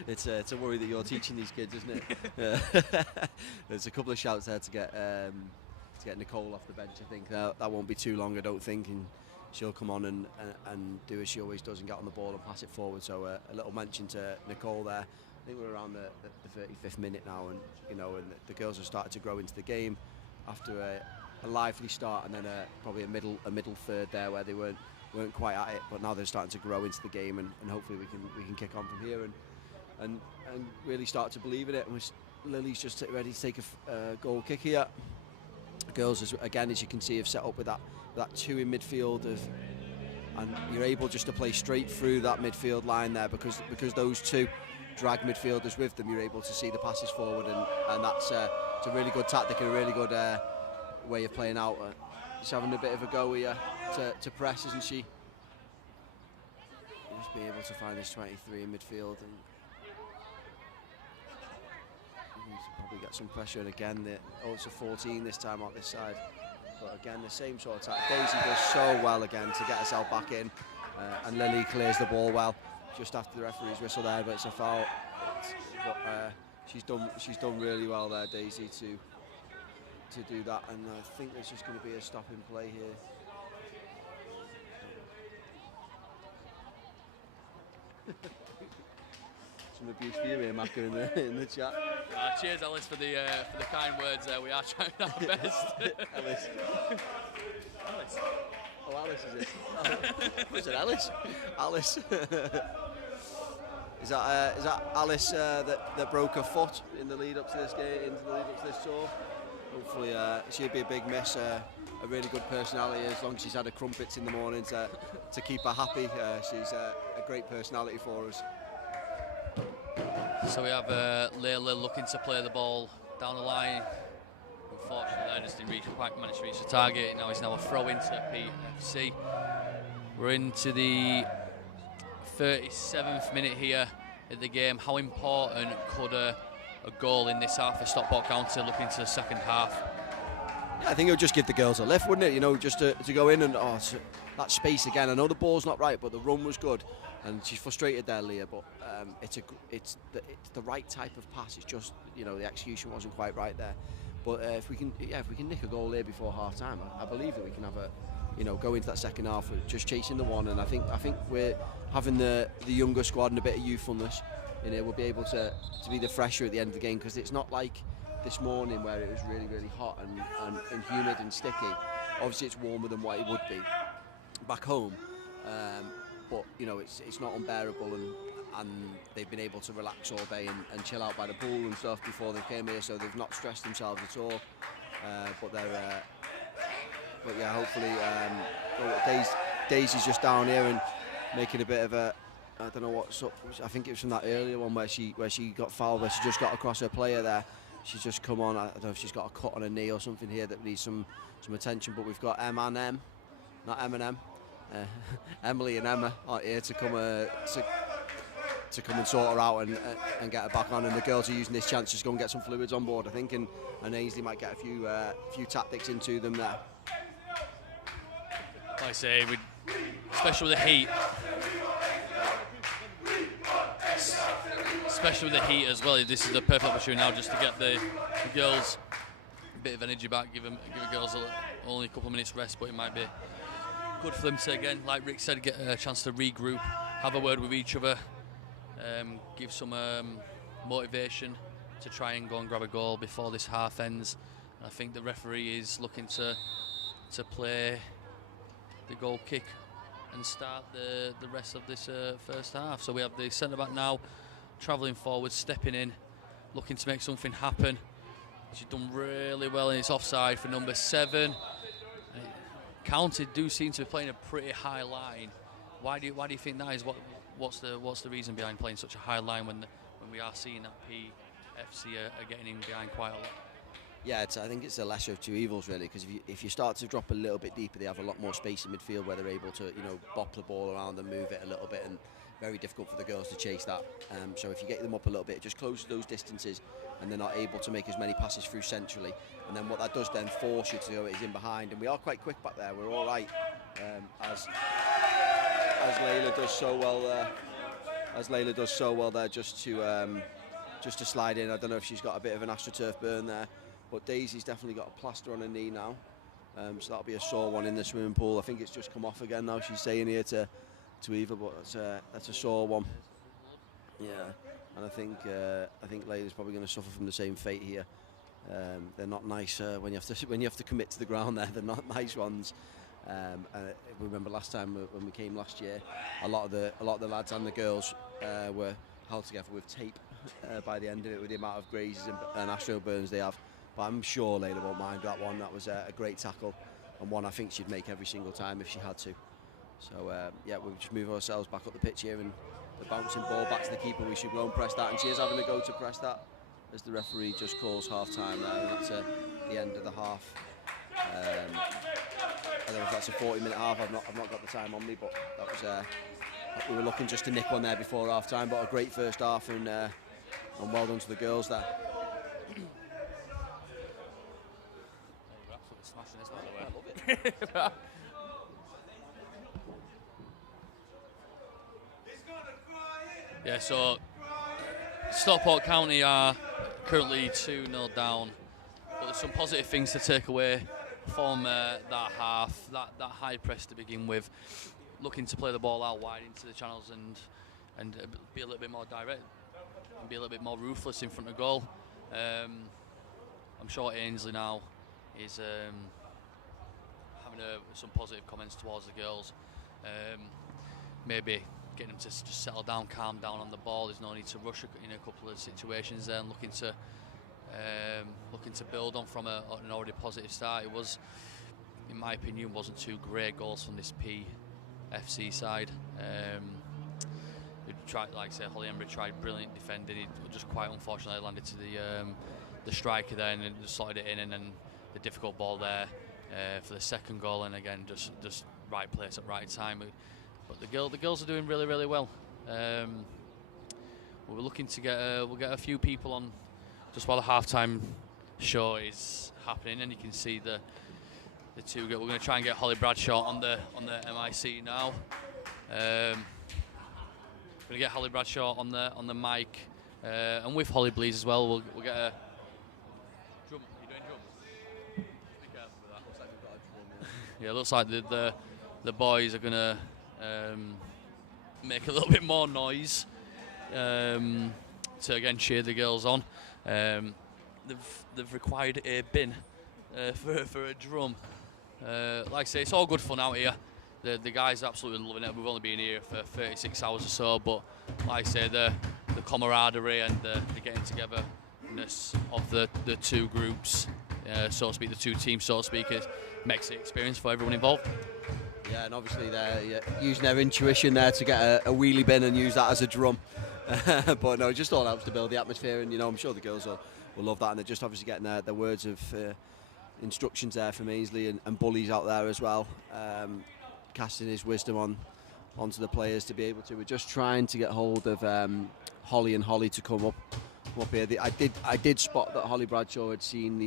It's a worry that you're teaching these kids, isn't it? There's a couple of shouts there to get Nicole off the bench. I think that won't be too long, I don't think, and she'll come on and do as she always does and get on the ball and pass it forward. So a little mention to Nicole there. I think we're around the 35th minute now, and the girls have started to grow into the game after a lively start and then probably a middle third there where they weren't quite at it, but now they're starting to grow into the game, and hopefully we can kick on from here and really start to believe in it. And Lily's just ready to take a goal kick here. The girls, again, as you can see, have set up with that two in midfield and you're able just to play straight through that midfield line there because those two drag midfielders with them. You're able to see the passes forward, and that's it's a really good tactic and a really good way of playing out. Just having a bit of a go here to press, isn't she? Just be able to find this 23 in midfield and probably get some pressure. And again, it's a 14 this time out this side. But again, the same sort of tactic. Daisy does so well again to get herself back in, and Lily clears the ball well just after the referee's whistle there, but it's a foul. She's done really well there, Daisy, to do that, and I think there's just going to be a stop in play here. Some abuse for you here, Macca, in the chat. Cheers, Alice, for the kind words there. We are trying our best. Alice. Alice. Oh, Alice is it? Was it Alice? Alice. Is that Alice that broke her foot in the lead up to this game, into the lead up to this tour? Hopefully she'll be a big miss. A really good personality, as long as she's had her crumpets in the morning to keep her happy. She's a great personality for us. So we have Layla looking to play the ball down the line. Unfortunately, I just didn't quite manage to reach the target. Now it's a throw into PFC. We're into the 37th minute here in the game. How important could a goal in this half for Stockport County looking to the second half? Yeah, I think it would just give the girls a lift, wouldn't it? You know, just to go in and that space again. I know the ball's not right, but the run was good, and she's frustrated there, Leah. But it's the right type of pass. It's just, you know, the execution wasn't quite right there. But if we can nick a goal here before half time, I believe that we can have go into that second half just chasing the one. And I think we're having the younger squad and a bit of youthfulness. We'll be able to be the fresher at the end of the game, because it's not like this morning where it was really, really hot and humid and sticky. Obviously, it's warmer than what it would be back home, but it's not unbearable, and they've been able to relax all day and chill out by the pool and stuff before they came here, so they've not stressed themselves at all. But yeah, hopefully, Daisy's just down here and making a bit of a, I don't know what, I think it was from that earlier one where she got fouled, where she just got across her player there. She's just come on, I don't know if she's got a cut on her knee or something here that needs some attention, but we've got M&M, not M&M, Emily and Emma are here to come and sort her out and get her back on, and the girls are using this chance to just go and get some fluids on board, I think, and Ainsley might get a few tactics into them there. Like I say, especially with the heat. Especially with the heat as well, this is the perfect opportunity now just to get the girls a bit of energy back, give the girls only a couple of minutes rest, but it might be good for them to, again, like Rick said, get a chance to regroup, have a word with each other, give some motivation to try and go and grab a goal before this half ends. And I think the referee is looking to play the goal kick and start the rest of this first half. So we have the centre back now travelling forward, stepping in, looking to make something happen. She's done really well, and it's offside for number 7. County do seem to be playing a pretty high line. Why do you think that is? What's the reason behind playing such a high line when we are seeing that PFC are getting in behind quite a lot? Yeah, I think it's the lesser of two evils really, because if you start to drop a little bit deeper, they have a lot more space in midfield where they're able to, bop the ball around and move it a little bit, and very difficult for the girls to chase that. So if you get them up a little bit, it just closes those distances, and they're not able to make as many passes through centrally. And then what that does then force you to go is in behind, and we are quite quick back there. We're all right, as Layla does so well there. As Layla does so well there, just to slide in. I don't know if she's got a bit of an AstroTurf burn there, but Daisy's definitely got a plaster on her knee now, so that'll be a sore one in the swimming pool. I think it's just come off again now, she's saying here to Eva, but that's a sore one. Yeah, and I think Layla's probably going to suffer from the same fate here. They're not nice when you have to commit to the ground there. They're not nice ones. Remember last time when we came last year, a lot of the lads and the girls were held together with tape by the end of it, with the amount of grazes and astro burns they have. But I'm sure Layla won't mind that one. That was a great tackle, and one I think she'd make every single time if she had to. So yeah, we'll just move ourselves back up the pitch here, and the bouncing ball back to the keeper. We should go and press that, and she is having a go to press that as the referee just calls half time there, and that's the end of the half. I don't know if that's a 40-minute half. I've not got the time on me, but that was we were looking just to nick one there before half time. But a great first half, and well done to the girls there. Smashing this, by the way. Yeah, so Stockport County are currently 2-0 down, but there's some positive things to take away from that half, that high press to begin with, looking to play the ball out wide into the channels and be a little bit more direct and be a little bit more ruthless in front of goal. I'm sure Ainsley now is having some positive comments towards the girls. Maybe getting them to just settle down, calm down on the ball. There's no need to rush in a couple of situations there, and looking to build on from an already positive start. It was, in my opinion, wasn't two great goals from this PFC side. We tried, like I said, Holly Embry tried brilliant defending. It just quite unfortunately landed to the striker there, and then just slotted it in, and then the difficult ball there for the second goal, and again just right place at right time. But the girls are doing really, really well. We're looking to we'll get a few people on just while the halftime show is happening, and you can see the two. We're going to try and get Holly Bradshaw on the MIC now. We're going to get Holly Bradshaw on the mic, and with Holly Blees as well. We'll get a drum. Are you doing drums? Be careful with that. Looks like we've got a drum. Yeah, it looks like the boys are going to make a little bit more noise to again cheer the girls on. They've required a bin for a drum. Like I say, it's all good fun out here. The guys are absolutely loving it. We've only been here for 36 hours or so, but like I say, the camaraderie and the getting togetherness of the two groups, so to speak, the two teams, so to speak, makes the experience for everyone involved. Yeah, and obviously they're using their intuition there to get a wheelie bin and use that as a drum. But no, it just all helps to build the atmosphere, and I'm sure the girls will love that, and they're just obviously getting their words of instructions there from Ainsley and Bullies out there as well, casting his wisdom onto the players to be able to. We're just trying to get hold of Holly and Holly to come up here. I did spot that Holly Bradshaw had seen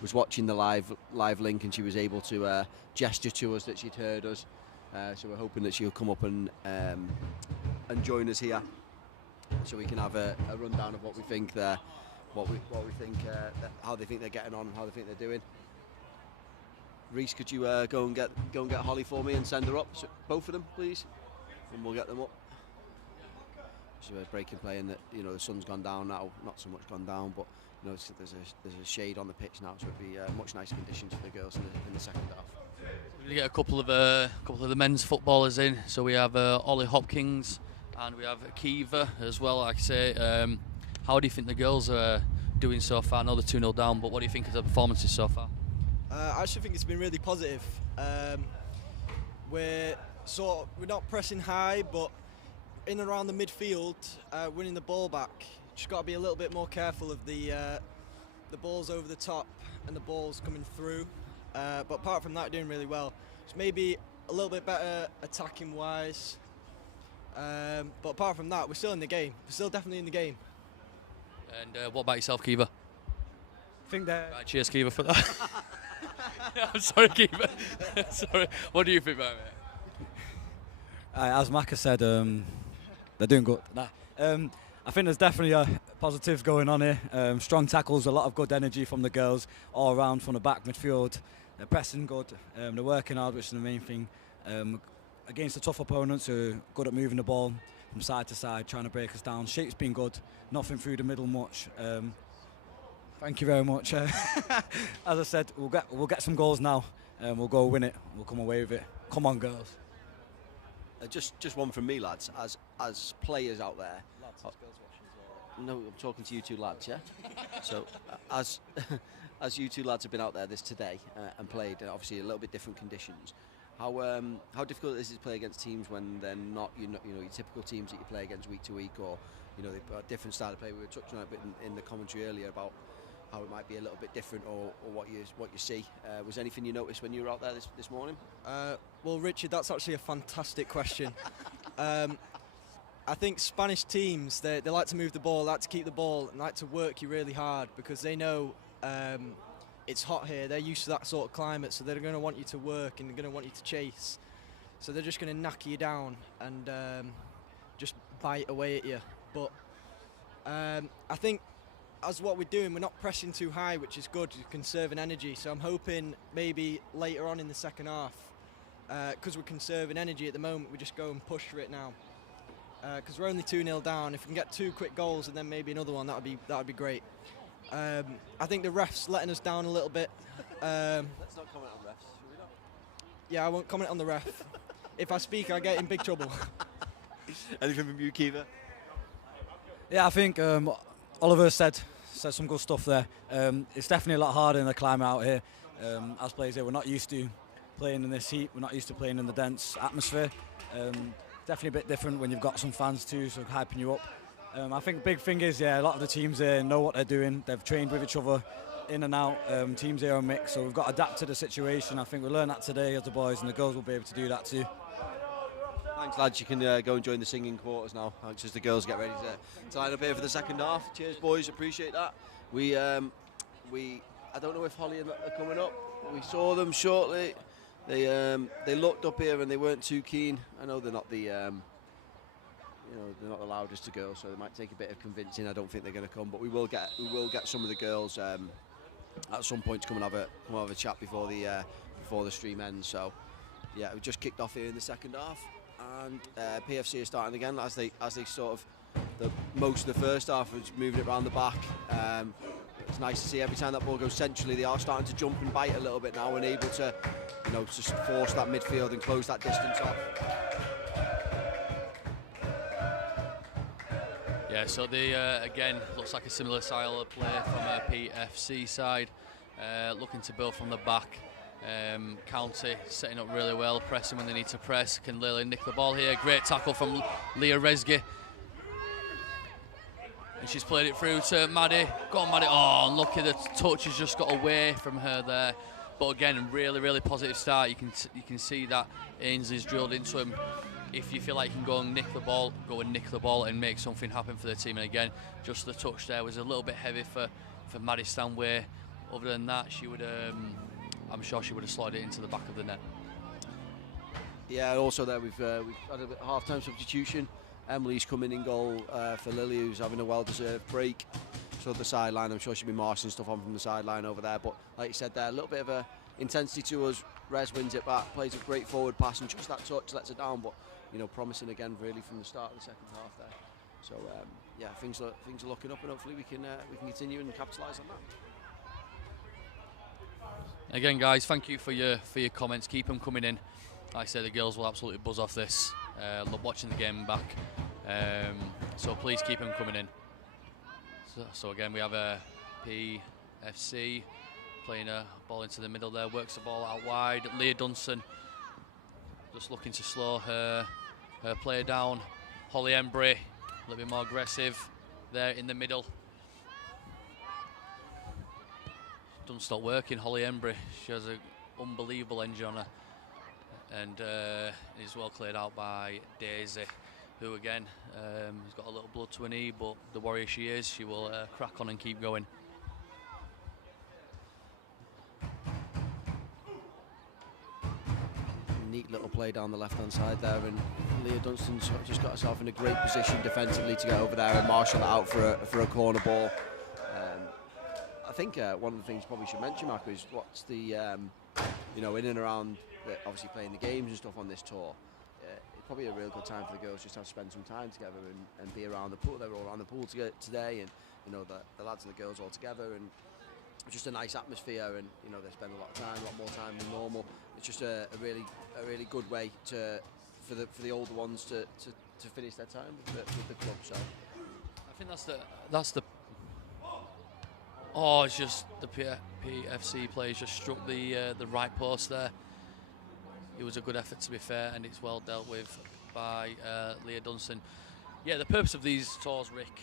was watching the live link, and she was able to gesture to us that she'd heard us. So we're hoping that she'll come up and join us here, so we can have a rundown of what we think there, what we think, how they think they're getting on, and how they think they're doing. Reese, could you go and get Holly for me and send her up, so both of them, please, and we'll get them up. So we're breaking play, and the sun's gone down now, not so much gone down, but there's a shade on the pitch now, so it'd be much nicer conditions for the girls in the second half. We're going to get a couple of the men's footballers in. So we have Ollie Hopkins and we have Kiva as well. Like I say, how do you think the girls are doing so far? I know they're 2-0 down, but what do you think of the performances so far? I actually think it's been really positive. We're not pressing high, but in and around the midfield, winning the ball back. Just got to be a little bit more careful of the the ball's over the top and the ball's coming through. But apart from that, doing really well. Just maybe a little bit better attacking wise. But apart from that, we're still in the game. We're still definitely in the game. And what about yourself, Kiva? I think that. Right, cheers, Kiva, for that. I'm sorry, Kiva. Sorry. What do you think about it? As Maka said, they're doing good. I think there's definitely a positive going on here. Strong tackles, a lot of good energy from the girls all around from the back midfield. They're pressing good. They're working hard, which is the main thing. Against the tough opponents who are good at moving the ball from side to side, trying to break us down. Shape's been good. Nothing through the middle much. Thank you very much. As I said, we'll get some goals now. We'll go win it. We'll come away with it. Come on, girls. Just one from me, lads. As players out there. No, I'm talking to you two lads, yeah? So, as you two lads have been out there today and played, obviously a little bit different conditions, how difficult is it to play against teams when they're not, your typical teams that you play against week to week, or, they've got a different style of play? We were touching on it a bit in the commentary earlier about how it might be a little bit different, or what you see. Was anything you noticed when you were out there this morning? Well, Richard, that's actually a fantastic question. I think Spanish teams, they like to move the ball, like to keep the ball, and like to work you really hard because they know it's hot here. They're used to that sort of climate, so they're going to want you to work and they're going to want you to chase. So they're just going to knock you down and just bite away at you. But I think as what we're doing, we're not pressing too high, which is good, conserving energy. So I'm hoping maybe later on in the second half, because we're conserving energy at the moment, we just go and push for it now. Because we're only 2-0 down. If we can get 2 quick goals and then maybe another one, that would be great. I think the refs letting us down a little bit. Let's not comment on refs, should we not? Yeah, I won't comment on the ref. If I speak, I get in big trouble. Anything from you, Kiva? Yeah, I think Oliver said some good stuff there. It's definitely a lot harder in the climate out here. As players here, we're not used to playing in this heat. We're not used to playing in the dense atmosphere. Definitely a bit different when you've got some fans too, so hyping you up. I think the big thing is, a lot of the teams here know what they're doing. They've trained with each other in and out. Teams here are mixed, so we've got to adapt to the situation. I think we'll learn that today as the boys, and the girls will be able to do that too. Thanks, lads. You can go and join the singing quarters now. Thanks as the girls get ready to line up here for the second half. Cheers, boys. Appreciate that. I don't know if Holly are coming up. We saw them shortly. They looked up here and they weren't too keen. I know they're not they're not the loudest of girls, so they might take a bit of convincing. I don't think they're going to come, but we will get some of the girls at some point to come and have a chat before the stream ends. So yeah, we just kicked off here in the second half, and PFC are starting again as they sort of most of the first half was moving it around the back. It's nice to see every time that ball goes centrally, they are starting to jump and bite a little bit now and able to, just force that midfield and close that distance off. Yeah, so again, looks like a similar style of play from a PFC side. Looking to build from the back. County setting up really well, pressing when they need to press. Can Lily nick the ball here? Great tackle from Leah Resge. And she's played it through to Maddie. Go on, Maddie. Oh, unlucky, the touch has just got away from her there. But again, really, really positive start. You can see that Ainsley's drilled into him. If you feel like you can go and nick the ball, go and nick the ball and make something happen for the team. And again, just the touch there was a little bit heavy for Maddie Stanway. Other than that, she would, I'm sure she would have slotted it into the back of the net. Yeah, also there we've had a bit half-time substitution. Emily's coming in goal for Lily, who's having a well-deserved break. So the sideline, I'm sure she'll be marching stuff on from the sideline over there. But like you said there, a little bit of a intensity to us. Rez wins it back, plays a great forward pass, and just that touch lets her down. But promising again really from the start of the second half there. So yeah, things are looking up, and hopefully we can continue and capitalise on that. Again, guys, thank you for your comments. Keep them coming in. Like I say, the girls will absolutely buzz off this. Love watching the game back. So please keep them coming in. So again, we have a PFC playing a ball into the middle there, works the ball out wide. Leah Dunson just looking to slow her player down. Holly Embry a little bit more aggressive there in the middle. don't stop working. Holly Embry, she has an unbelievable engine on her, and is well cleared out by Daisy, who again has got a little blood to her knee, but the warrior she is, she will crack on and keep going. Neat little play down the left-hand side there, and Leah Dunstan's just got herself in a great position defensively to get over there and marshal it out for a corner ball. I think one of the things probably should mention, Mark, is what's the in and around obviously playing the games and stuff on this tour. It's probably a real good time for the girls just to have to spend some time together and be around the pool. They were all around the pool today, and the lads and the girls all together, and just a nice atmosphere, and they spend a lot more time than normal. It's just a really good way for the older ones to finish their time with the club. So I think that's the it's just the PFC players just struck the right post there. It was a good effort, to be fair, and it's well dealt with by Leah Dunstan. Yeah, the purpose of these tours, Rick,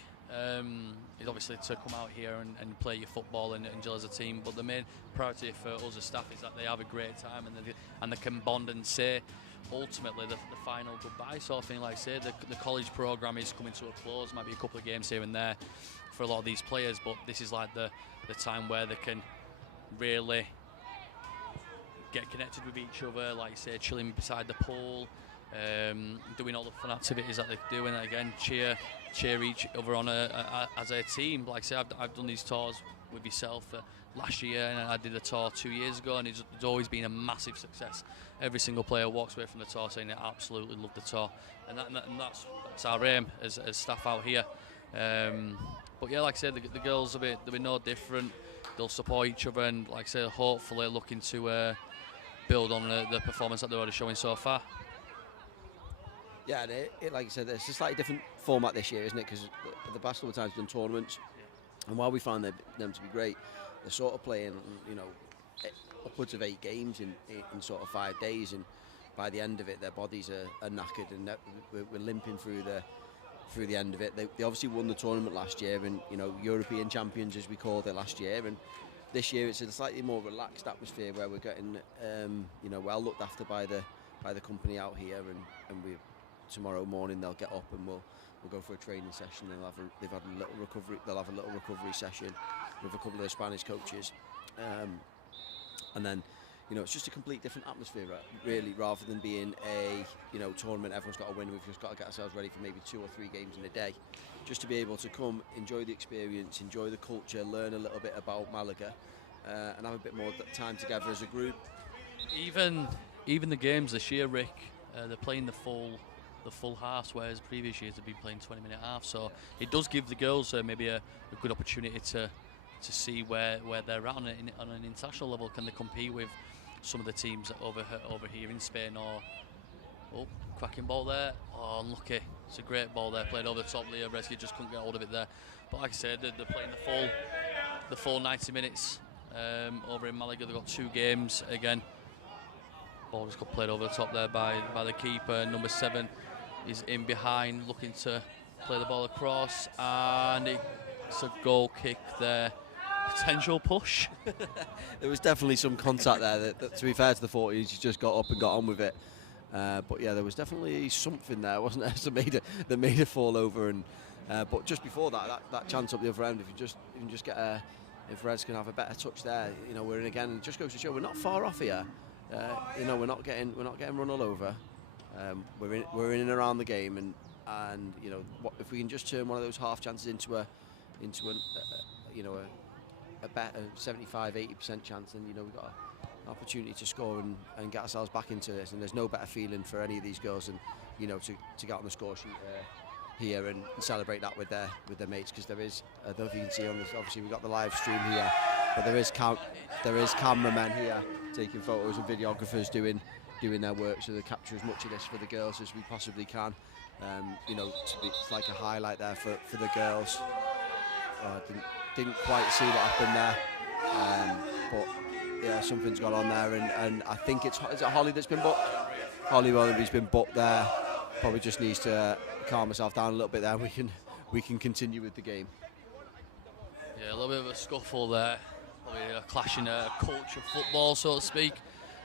is obviously to come out here and play your football and gel as a team, but the main priority for us as staff is that they have a great time and they can bond and say ultimately the final goodbye sort of thing. Like I say, the college programme is coming to a close, might be a couple of games here and there for a lot of these players, but this is like the time where they can really get connected with each other, like you say, chilling beside the pool, doing all the fun activities that they're doing, and again cheer each other on as a team. Like I say, I've done these tours with yourself last year, and I did a tour 2 years ago, and it's always been a massive success. Every single player walks away from the tour saying they absolutely loved the tour, and that's our aim as staff out here. But yeah, like I said, the girls they'll be no different. They'll support each other, and like I say, hopefully looking to build on the performance that they're already showing so far. Yeah, and like I said, it's a slightly different format this year, isn't it? Because the past couple of times we've done tournaments, and while we find them to be great, they're sort of playing, upwards of 8 games in sort of 5 days, and by the end of it, their bodies are knackered, and we're limping through the end of it. They obviously won the tournament last year, and European champions as we called it last year, and this year it's a slightly more relaxed atmosphere where we're getting well looked after by the company out here, and we tomorrow morning they'll get up and we'll go for a training session. They'll have a little recovery session with a couple of the Spanish coaches, and then it's just a complete different atmosphere, really, rather than being a tournament everyone's got to win. We've just got to get ourselves ready for maybe 2 or 3 games in a day, just to be able to come, enjoy the experience, enjoy the culture, learn a little bit about Malaga, and have a bit more time together as a group. Even the games this year, Rick, they're playing the full halves, whereas previous years they've been playing 20-minute halves. So it does give the girls maybe a good opportunity to see where they're at on an international level. Can they compete with some of the teams over here in Spain? Or cracking ball there. Oh, unlucky. It's a great ball there, played over the top. Leah Rescue just couldn't get hold of it there. But like I said, they're playing the full 90 minutes over in Malaga. They've got 2 games again. Ball just got played over the top there by the keeper. Number 7 is in behind, looking to play the ball across, and it's a goal kick there. Potential push. There was definitely some contact there. That, to be fair to the 40s, he just got up and got on with it. But yeah, there was definitely something there, wasn't there? that made it fall over. And but just before that chance up the other end, if you can just get if Reds can have a better touch there, we're in again. And it just goes to show we're not far off here. We're not getting run all over. We're in and around the game, and if we can just turn one of those half chances into a better 75-80% chance, then we've got an opportunity to score and get ourselves back into this. And there's no better feeling for any of these girls than to get on the score sheet here and celebrate that with their mates, because there is, I don't know if you can see on this, obviously we've got the live stream here, but there is cameramen here taking photos and videographers doing their work, so they capture as much of this for the girls as we possibly can. It's like a highlight there for the girls. Didn't quite see what happened there, but yeah, something's gone on there, and I think is it Holly that's been booked? Holly Willoughby's been booked there. Probably just needs to calm herself down a little bit there. We can continue with the game. Yeah, a little bit of a scuffle there. probably a clash in a culture of football, so to speak.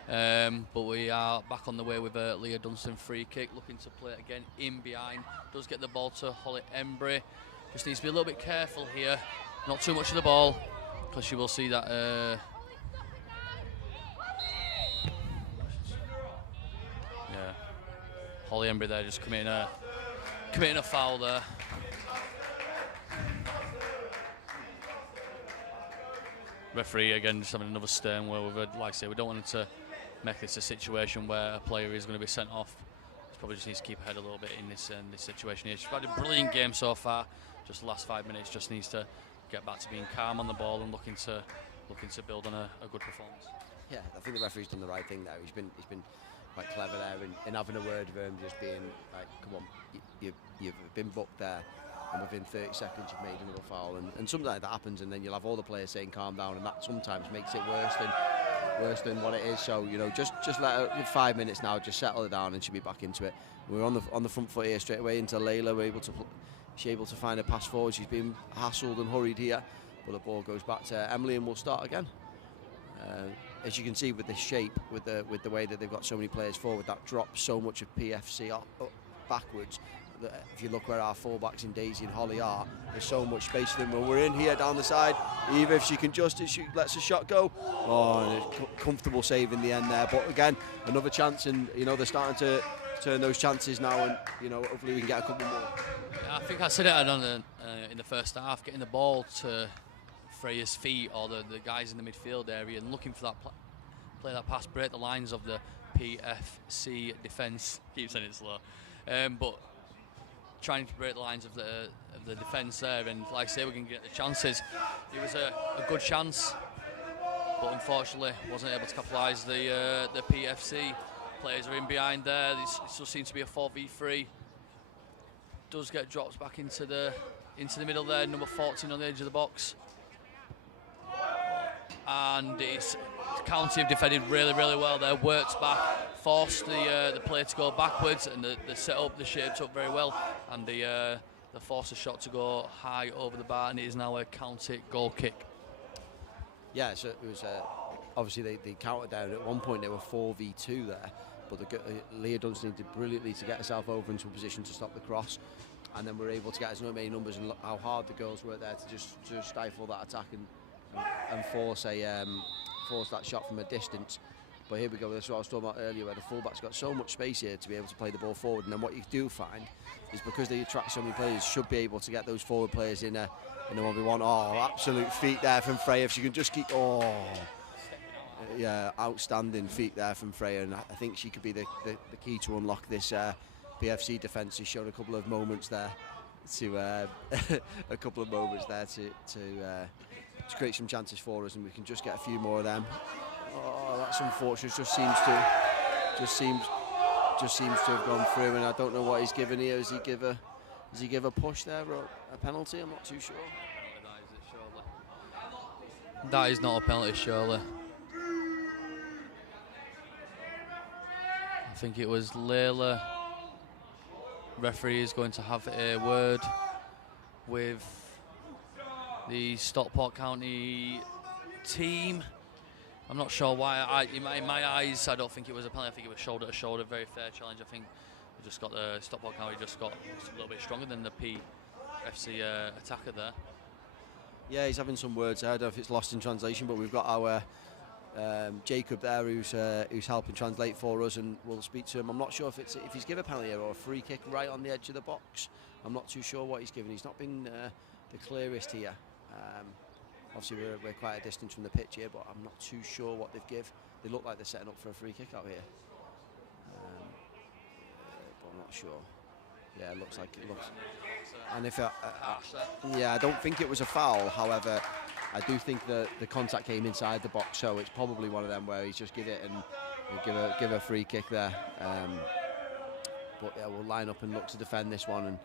But we are back on the way with Leah Dunstan free kick, looking to play it again in behind. Does get the ball to Holly Embry. Just needs to be a little bit careful here. Not too much of the ball, because you will see that. Yeah, Holly Embry there just committing a foul there. Referee again just having another stern where we've, like I say, we don't want to make this a situation where a player is going to be sent off. He probably just needs to keep ahead a little bit in this situation here. She's had a brilliant game so far. Just the last 5 minutes, just needs to get back to being calm on the ball and looking to build on a good performance. Yeah, I think the referee's done the right thing there. He's been quite clever there in having a word with him, just being like, come on, you've been booked there, and within 30 seconds you've made another foul, and something like that happens, and then you'll have all the players saying calm down, and that sometimes makes it worse than what it is. So just let her 5 minutes now, just settle her down, and she'll be back into it. We're on the front foot here straight away into Layla. She's able to find a pass forward. She's been hassled and hurried here, but the ball goes back to Emily, and we'll start again. As you can see with the shape, with the way that they've got so many players forward, that drops so much of PFC up backwards. If you look where our fullbacks in Daisy and Holly are, there's so much space for them. When we're in here down the side, Eva, if she can just, if she lets a shot go, and a comfortable save in the end there. But again, another chance, and they're starting to turn those chances now, and hopefully we can get a couple more. Yeah, I think I said it in the first half, getting the ball to Freya's feet or the guys in the midfield area and looking for that play that pass, break the lines of the PFC defence. Keep saying it slow, but trying to break the lines of the defence there, and like I say, we can get the chances. It was a good chance, but unfortunately wasn't able to capitalise. The PFC players are in behind there. It still seems to be a 4v3. Does get dropped back into the middle there, number 14 on the edge of the box, and it's County have defended really well there, worked back, forced the player to go backwards, and the setup, the shaped up very well, and the forced a shot to go high over the bar, and it is now a County goal kick. Yeah, so it was obviously they counted down. At one point they were 4v2 there, but Leah Dunstan did brilliantly to get herself over into a position to stop the cross, and then we're able to get as many numbers, and look how hard the girls were there to just stifle that attack and force that shot from a distance. But here we go, that's what I was talking about earlier, where the fullback's got so much space here to be able to play the ball forward, and then what you do find is, because they attract so many players, should be able to get those forward players in a 1v1. Oh, absolute feet there from Freya. If she can just keep, yeah, outstanding feet there from Freya, and I think she could be the key to unlock this PFC defence. She showed a couple of moments there to to create some chances for us, and we can just get a few more of them. Oh, that's unfortunate. Just seems to have gone through, and I don't know what he's given here. Does he give a push there or a penalty? I'm not too sure. That is not a penalty, surely. I think it was Layla. Referee is going to have a word with the Stockport County team. I'm not sure why. In my eyes, I don't think it was a penalty. I think it was shoulder to shoulder, very fair challenge. I think we just got the Stockport County just got a little bit stronger than the PFC attacker there. Yeah, he's having some words there. I don't know if it's lost in translation, but we've got our Jacob there who's helping translate for us, and we'll speak to him. I'm not sure if he's given a penalty or a free kick right on the edge of the box. I'm not too sure what he's given. He's not been the clearest here. Obviously we're quite a distance from the pitch here, but I'm not too sure what they've give. They look like they're setting up for a free kick out here, but I'm not sure. Yeah, it looks like it looks. And if I don't think it was a foul. However, I do think the contact came inside the box, so it's probably one of them where he's just give it and give a free kick there. But yeah, we'll line up and look to defend this one, and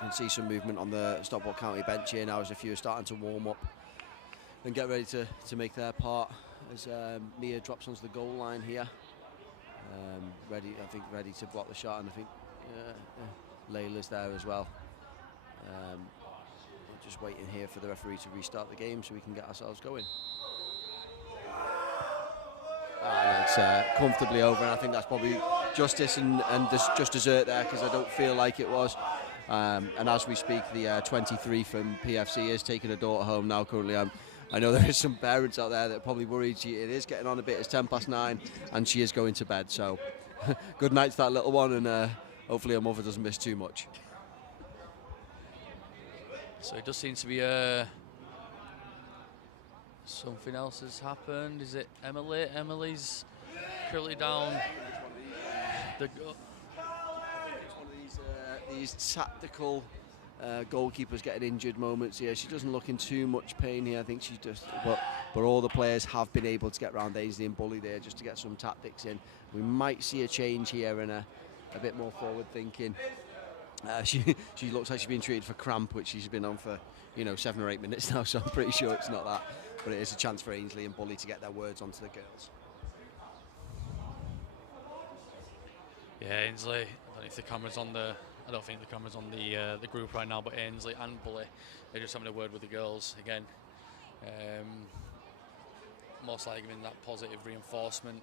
you can see some movement on the Stockport County bench here now as a few are starting to warm up and get ready to make their part as Mia drops onto the goal line here. Ready to block the shot, and I think Layla's there as well. just waiting here for the referee to restart the game so we can get ourselves going. And it's comfortably over, and I think that's probably justice and just dessert there, because I don't feel like it was. And as we speak, the 23 from PFC is taking her daughter home now currently. I know there is some parents out there that are probably worried. It is getting on a bit. It's 9:10 and she is going to bed, so good night to that little one, and hopefully her mother doesn't miss too much. So it does seem to be something else has happened. Is it Emily? Emily's currently down the It's one of these tactical goalkeepers getting injured moments here. She doesn't look in too much pain here. I think she's just, but all the players have been able to get round Ainsley and Bully there just to get some tactics in. We might see a change here and a bit more forward thinking. She looks like she's been treated for cramp, which she's been on for 7 or 8 minutes now, so I'm pretty sure it's not that. But it is a chance for Ainsley and Bully to get their words onto the girls. Yeah, Ainsley. I don't know if the camera's on the. I don't think the camera's on the group right now, but Ainsley and Bully, they're just having a word with the girls again. Most likely giving that positive reinforcement,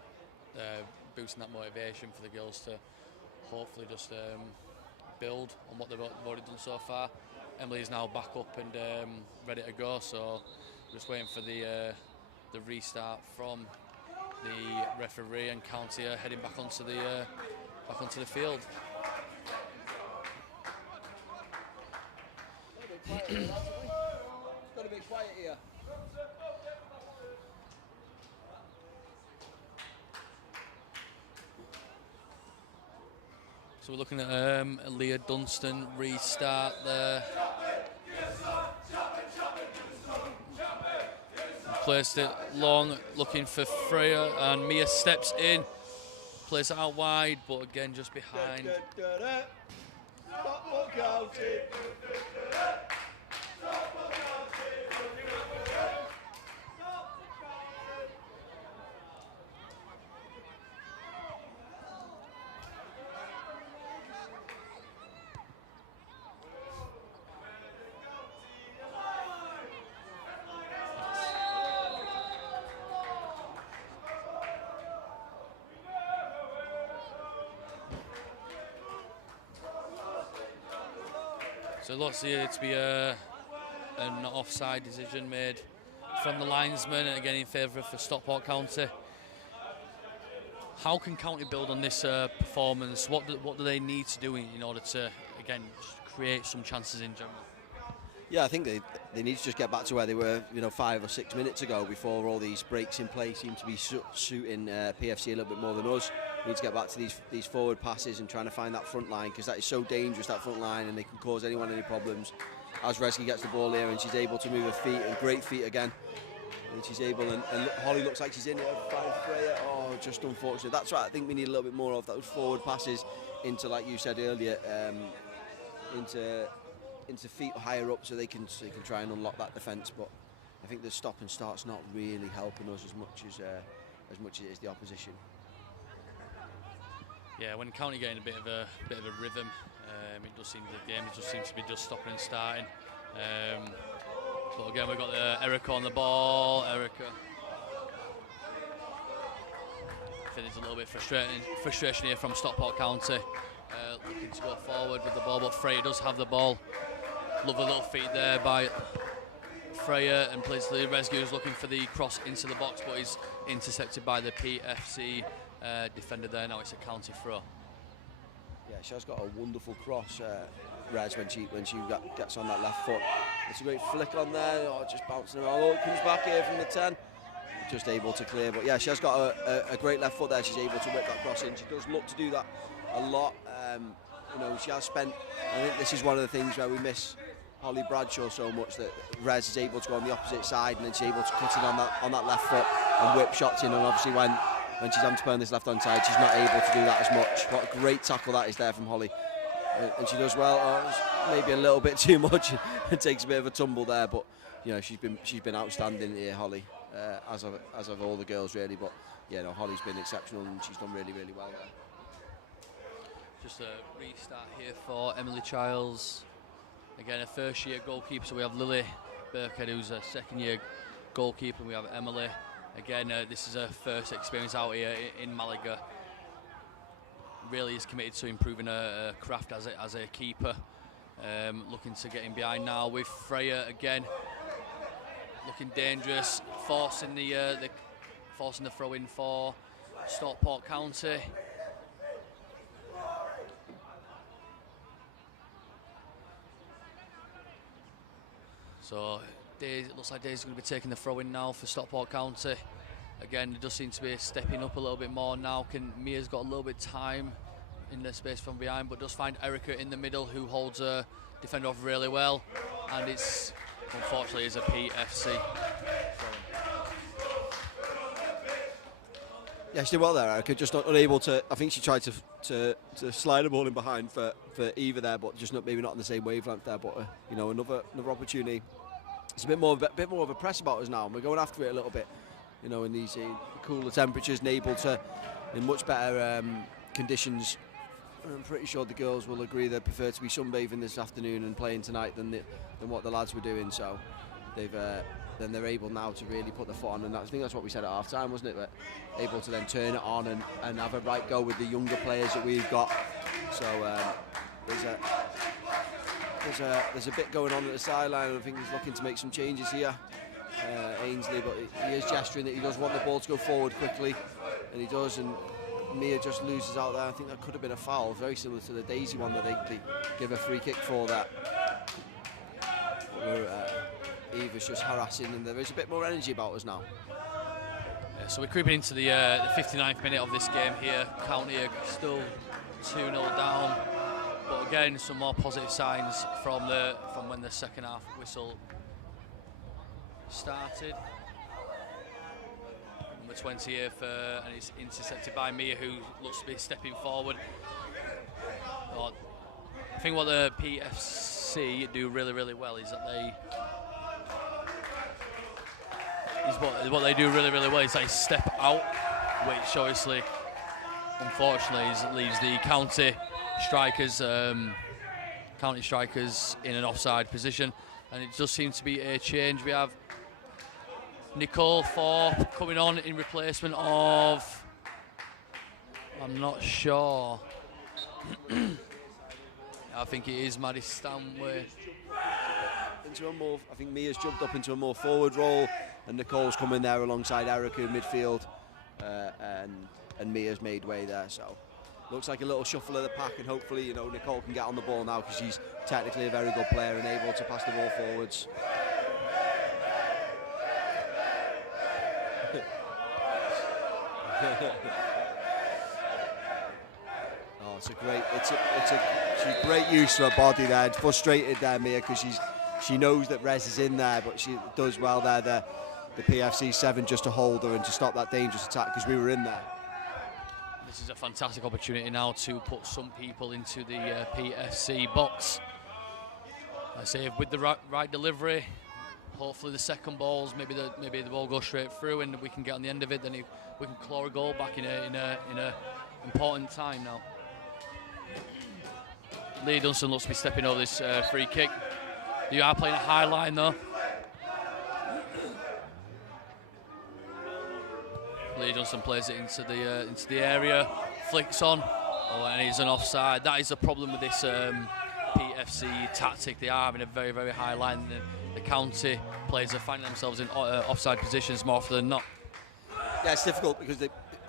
boosting that motivation for the girls to hopefully just build on what they've already done so far. Emily is now back up and ready to go, so just waiting for the restart from the referee, and County are heading back onto the field. Got a bit quiet here. So we're looking at Leah Dunstan restart there. Placed it long, looking for Freya, and Mia steps in. Plays it out wide, but again just behind. Stockport County. So it looks here to be an offside decision made from the linesman, and again in favour for Stockport County. How can County build on this performance? What do they need to do in order to, again, create some chances in general? Yeah, I think they need to just get back to where they were, 5 or 6 minutes ago, before all these breaks in play seem to be suiting PFC a little bit more than us. We need to get back to these forward passes and trying to find that front line, because that is so dangerous, that front line, and they can cause anyone any problems. As Reski gets the ball here and she's able to move her feet, and great feet again. And she's able, and Holly looks like she's in it. Freya, just unfortunate. That's right, I think we need a little bit more of those forward passes into, like you said earlier, into feet higher up, so they can try and unlock that defence. But I think the stop and start's not really helping us as much as it is the opposition. Yeah, when County getting a bit of a rhythm, it does seem the game just seems to be just stopping and starting. But again, we've got Erica on the ball. Erica, I think there's a little bit frustration here from Stockport County, looking to go forward with the ball, but Freya does have the ball. Lovely little feed there by Freya, and plays the rescue, is looking for the cross into the box, but is intercepted by the PFC defender there. Now it's a County throw. Yeah, she has got a wonderful cross, Rez, when she gets on that left foot. It's a great flick on there, just bouncing around. It comes back here from the 10. Just able to clear, but yeah, she has got a great left foot there. She's able to whip that cross in. She does look to do that a lot. She has spent, I think this is one of the things where we miss Holly Bradshaw so much, that Rez is able to go on the opposite side, and then she's able to cut in on that left foot and whip shots in. And obviously when she's having to play on this left hand side, she's not able to do that as much. What a great tackle that is there from Holly, and she does well. Maybe a little bit too much. It takes a bit of a tumble there, but she's been outstanding here, Holly, as of all the girls really. But Holly's been exceptional, and she's done really, really well there. Just a restart here for Emily Childs. again, a first-year goalkeeper. So we have Lily Burkhead, who's a second-year goalkeeper, and we have Emily. Again, this is her first experience out here in Malaga. Really is committed to improving her craft as a keeper. Looking to get in behind now with Freya again. Looking dangerous, forcing the throw in for Stockport County. So it looks like Daisy's going to be taking the throw in now for Stockport County. Again, it does seem to be stepping up a little bit more now. Mia's got a little bit of time in the space from behind, but does find Erica in the middle, who holds her defender off really well. And it's, unfortunately, is a PFC. Yeah, she did well there, Erica. Just not unable to. I think she tried to slide the ball in behind for Eva there, but just maybe not on the same wavelength there. But another opportunity. It's a bit more of a press about us now, and we're going after it a little bit. In these cooler temperatures, and able to, in much better conditions. I'm pretty sure the girls will agree they prefer to be sunbathing this afternoon and playing tonight than what the lads were doing. So then they're able now to really put their foot on, and I think that's what we said at half time, wasn't it? That able to then turn it on and have a right go with the younger players that we've got. So there's a bit going on at the sideline. I think he's looking to make some changes here, Ainsley, but he is gesturing that he does want the ball to go forward quickly, and he does. And Mia just loses out there. I think that could have been a foul, very similar to the Daisy one that they give a free kick for that. Eva's just harassing, and there is a bit more energy about us now. Yeah, so we're creeping into the 59th minute of this game here. County are still 2-0 down, but again, some more positive signs from when the second half whistle started. Number 20 here and it's intercepted by Mia, who looks to be stepping forward. I think what the PFC do really, really well is that what they do really, really well is they step out, which obviously, unfortunately, leaves the county strikers in an offside position, and it does seem to be a change. We have Nicole Thorpe coming on in replacement of, I'm not sure. I think it is Maddie Stanway. I think Mia's jumped up into a more forward role, and Nicole's come in there alongside Erica in midfield, and Mia's made way there. So looks like a little shuffle of the pack, and hopefully Nicole can get on the ball now, because she's technically a very good player and able to pass the ball forwards. Oh, she's great use of her body there. It's frustrated there, Mia, because she knows that Rez is in there, but she does well there. The PFC 7 just to hold her and to stop that dangerous attack, because we were in there. This is a fantastic opportunity now to put some people into the PFC box. I say with the right delivery, hopefully the second balls, maybe the ball goes straight through and we can get on the end of it. Then we can claw a goal back in a important time now. Lee Dunstan looks to be stepping over this free kick. You are playing a high line though. Lee Dunstan plays it into the area, flicks on, and he's an offside. That is the problem with this PFC tactic. They are having a very, very high line. The county players are finding themselves in offside positions more often than not. Yeah, it's difficult because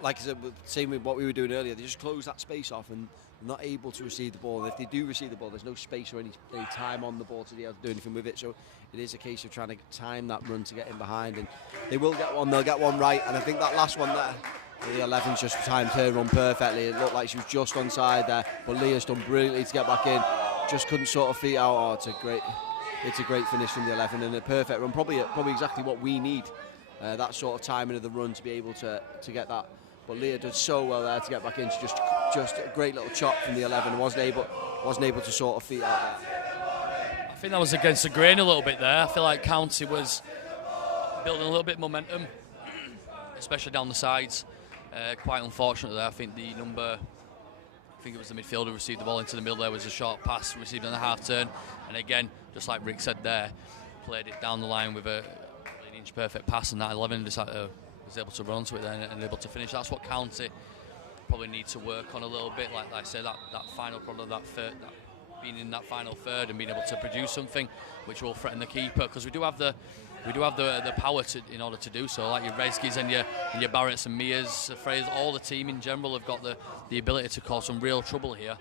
like I said, same with what we were doing earlier, they just close that space off and they're not able to receive the ball. And if they do receive the ball, there's no space or any time on the ball to be able to do anything with it. So it is a case of trying to time that run to get in behind. And they will get one, they'll get one right. And I think that last one there, the 11's just timed her run perfectly. It looked like she was just onside there, but Leah's done brilliantly to get back in. Just couldn't sort of feet out. Oh, it's a great finish from the 11 and a perfect run. Probably exactly what we need. That sort of timing of the run to be able to get that. But Leah did so well there to get back in. She just a great little chop from the 11. Wasn't able to sort of feet out there. I think that was against the grain a little bit there. I feel like County was building a little bit of momentum, especially down the sides. Quite unfortunate there. I think the number I think it was the midfielder who received the ball into the middle. There was a short pass received on the half turn, and again, just like Rick said there, played it down the line with an inch perfect pass, and that 11 was able to run onto it then and able to finish. That's what County probably need to work on a little bit. Like I say, that final product, that being in that final third and being able to produce something which will threaten the keeper, because we do have the power in order to do so. Like your Rezgis and your Barretts and Mias, Freyers, all the team in general have got the ability to cause some real trouble here.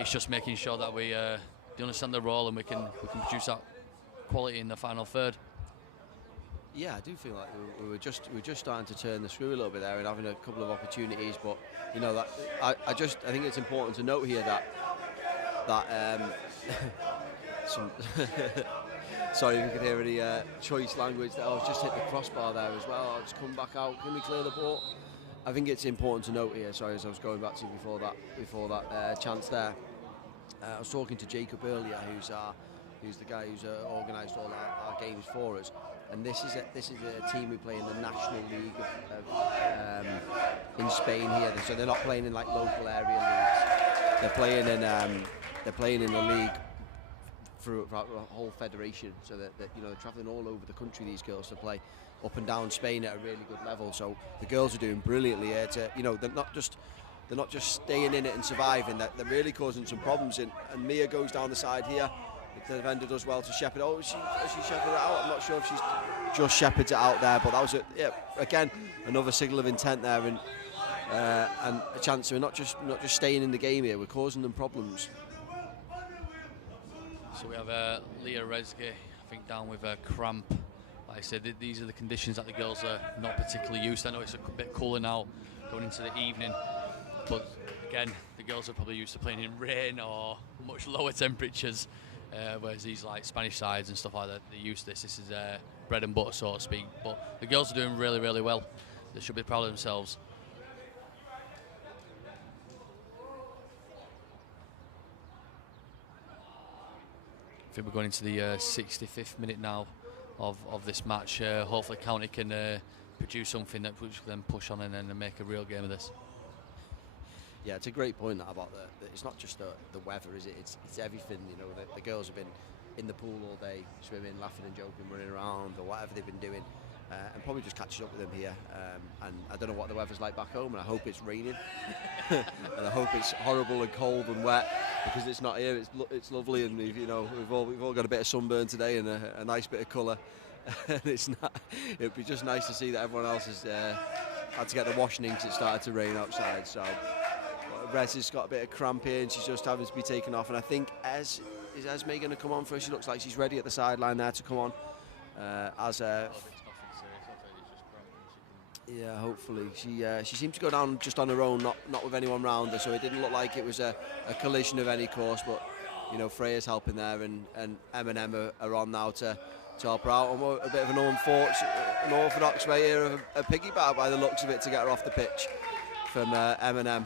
It's just making sure that we understand the role and we can produce that quality in the final third. Yeah, I do feel like we were just starting to turn the screw a little bit there and having a couple of opportunities, but you know that I think it's important to note here that some sorry if you could hear any choice language. That I was just hit the crossbar there as well. I'll just come back out. Can we clear the ball? I think it's important to note here. Sorry, as I was going back to before that chance there. I was talking to Jacob earlier, who's the guy who's organised all our games for us. And this is a team who play in the National League in Spain here. So they're not playing in like local area leagues. They're playing in a league for a whole federation. So that they're travelling all over the country. These girls to play up and down Spain at a really good level. So the girls are doing brilliantly here. They're not just staying in it and surviving. They're really causing some problems. And Mia goes down the side here. The defender does well to shepherd. Has she shepherded it out? I'm not sure if she's just shepherded it out there, but that was again another signal of intent there, and a chance. We're not just staying in the game here. We're causing them problems. So we have Leah Rezge, I think, down with a cramp. Like I said, these are the conditions that the girls are not particularly used to. I know it's a bit cooler now going into the evening, but again, the girls are probably used to playing in rain or much lower temperatures. Whereas these like Spanish sides and stuff like that, they're used to this. This is bread and butter, so to speak. But the girls are doing really, really well. They should be proud of themselves. I think we're going into the 65th minute now of this match. Hopefully County can produce something that which can then push on and then make a real game of this. Yeah, it's a great point that about it's not just the weather, is it? It's everything. The girls have been in the pool all day, swimming, laughing and joking, running around, or whatever they've been doing, and probably just catching up with them here. And I don't know what the weather's like back home, and I hope it's raining, and I hope it's horrible and cold and wet, because it's not here. It's lovely, and we've all got a bit of sunburn today and a nice bit of colour. And it'd be just nice to see that everyone else has had to get the washing in because it started to rain outside. So Rez has got a bit of cramp here and she's just having to be taken off. And I think is Esme going to come on first? She looks like she's ready at the sideline there to come on. Yeah, hopefully. She seemed to go down just on her own, not with anyone round her, so it didn't look like it was a collision of any course. But Freya's helping there, and M&M are on now to help her out. A bit of an orthodox way here of a piggyback by the looks of it to get her off the pitch from M&M.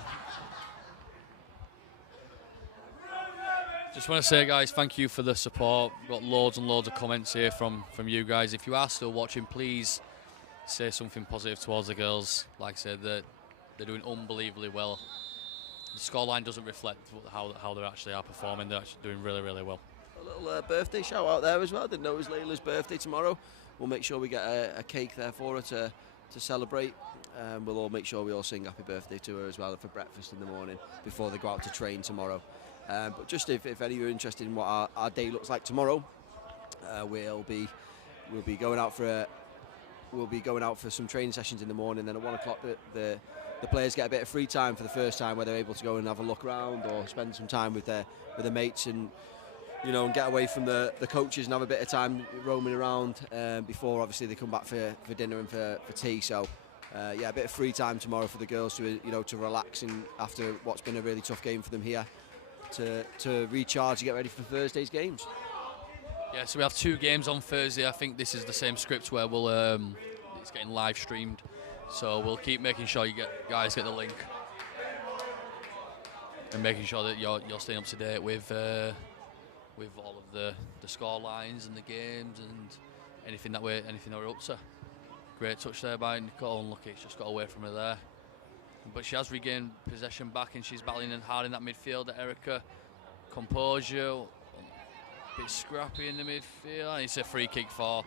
Just want to say, guys, thank you for the support. We've got loads and loads of comments here from you guys. If you are still watching, please say something positive towards the girls. Like I said, they're doing unbelievably well. The scoreline doesn't reflect how they actually are performing. They're actually doing really, really well. A little birthday shout out there as well. Didn't know it was Layla's birthday tomorrow. We'll make sure we get a cake there for her to celebrate. We'll all make sure we all sing happy birthday to her as well for breakfast in the morning before they go out to train tomorrow. But just if any of you are interested in what our day looks like tomorrow, we'll be going out for some training sessions in the morning. Then at 1 o'clock, the players get a bit of free time for the first time, where they're able to go and have a look around or spend some time with their mates and and get away from the coaches and have a bit of time roaming around before obviously they come back for dinner and for tea. So a bit of free time tomorrow for the girls to relax and after what's been a really tough game for them here. To recharge and get ready for Thursday's games. Yeah, so we have 2 games on Thursday. I think this is the same script where we'll it's getting live streamed, so we'll keep making sure you guys get the link and making sure that you're staying up to date with all of the score lines and the games and anything that we're up to. Great touch there by Nicole, and look, it's just got away from her there. but she has regained possession back and she's battling hard in that midfield. Erica, composure, a bit scrappy in the midfield. And it's a free kick for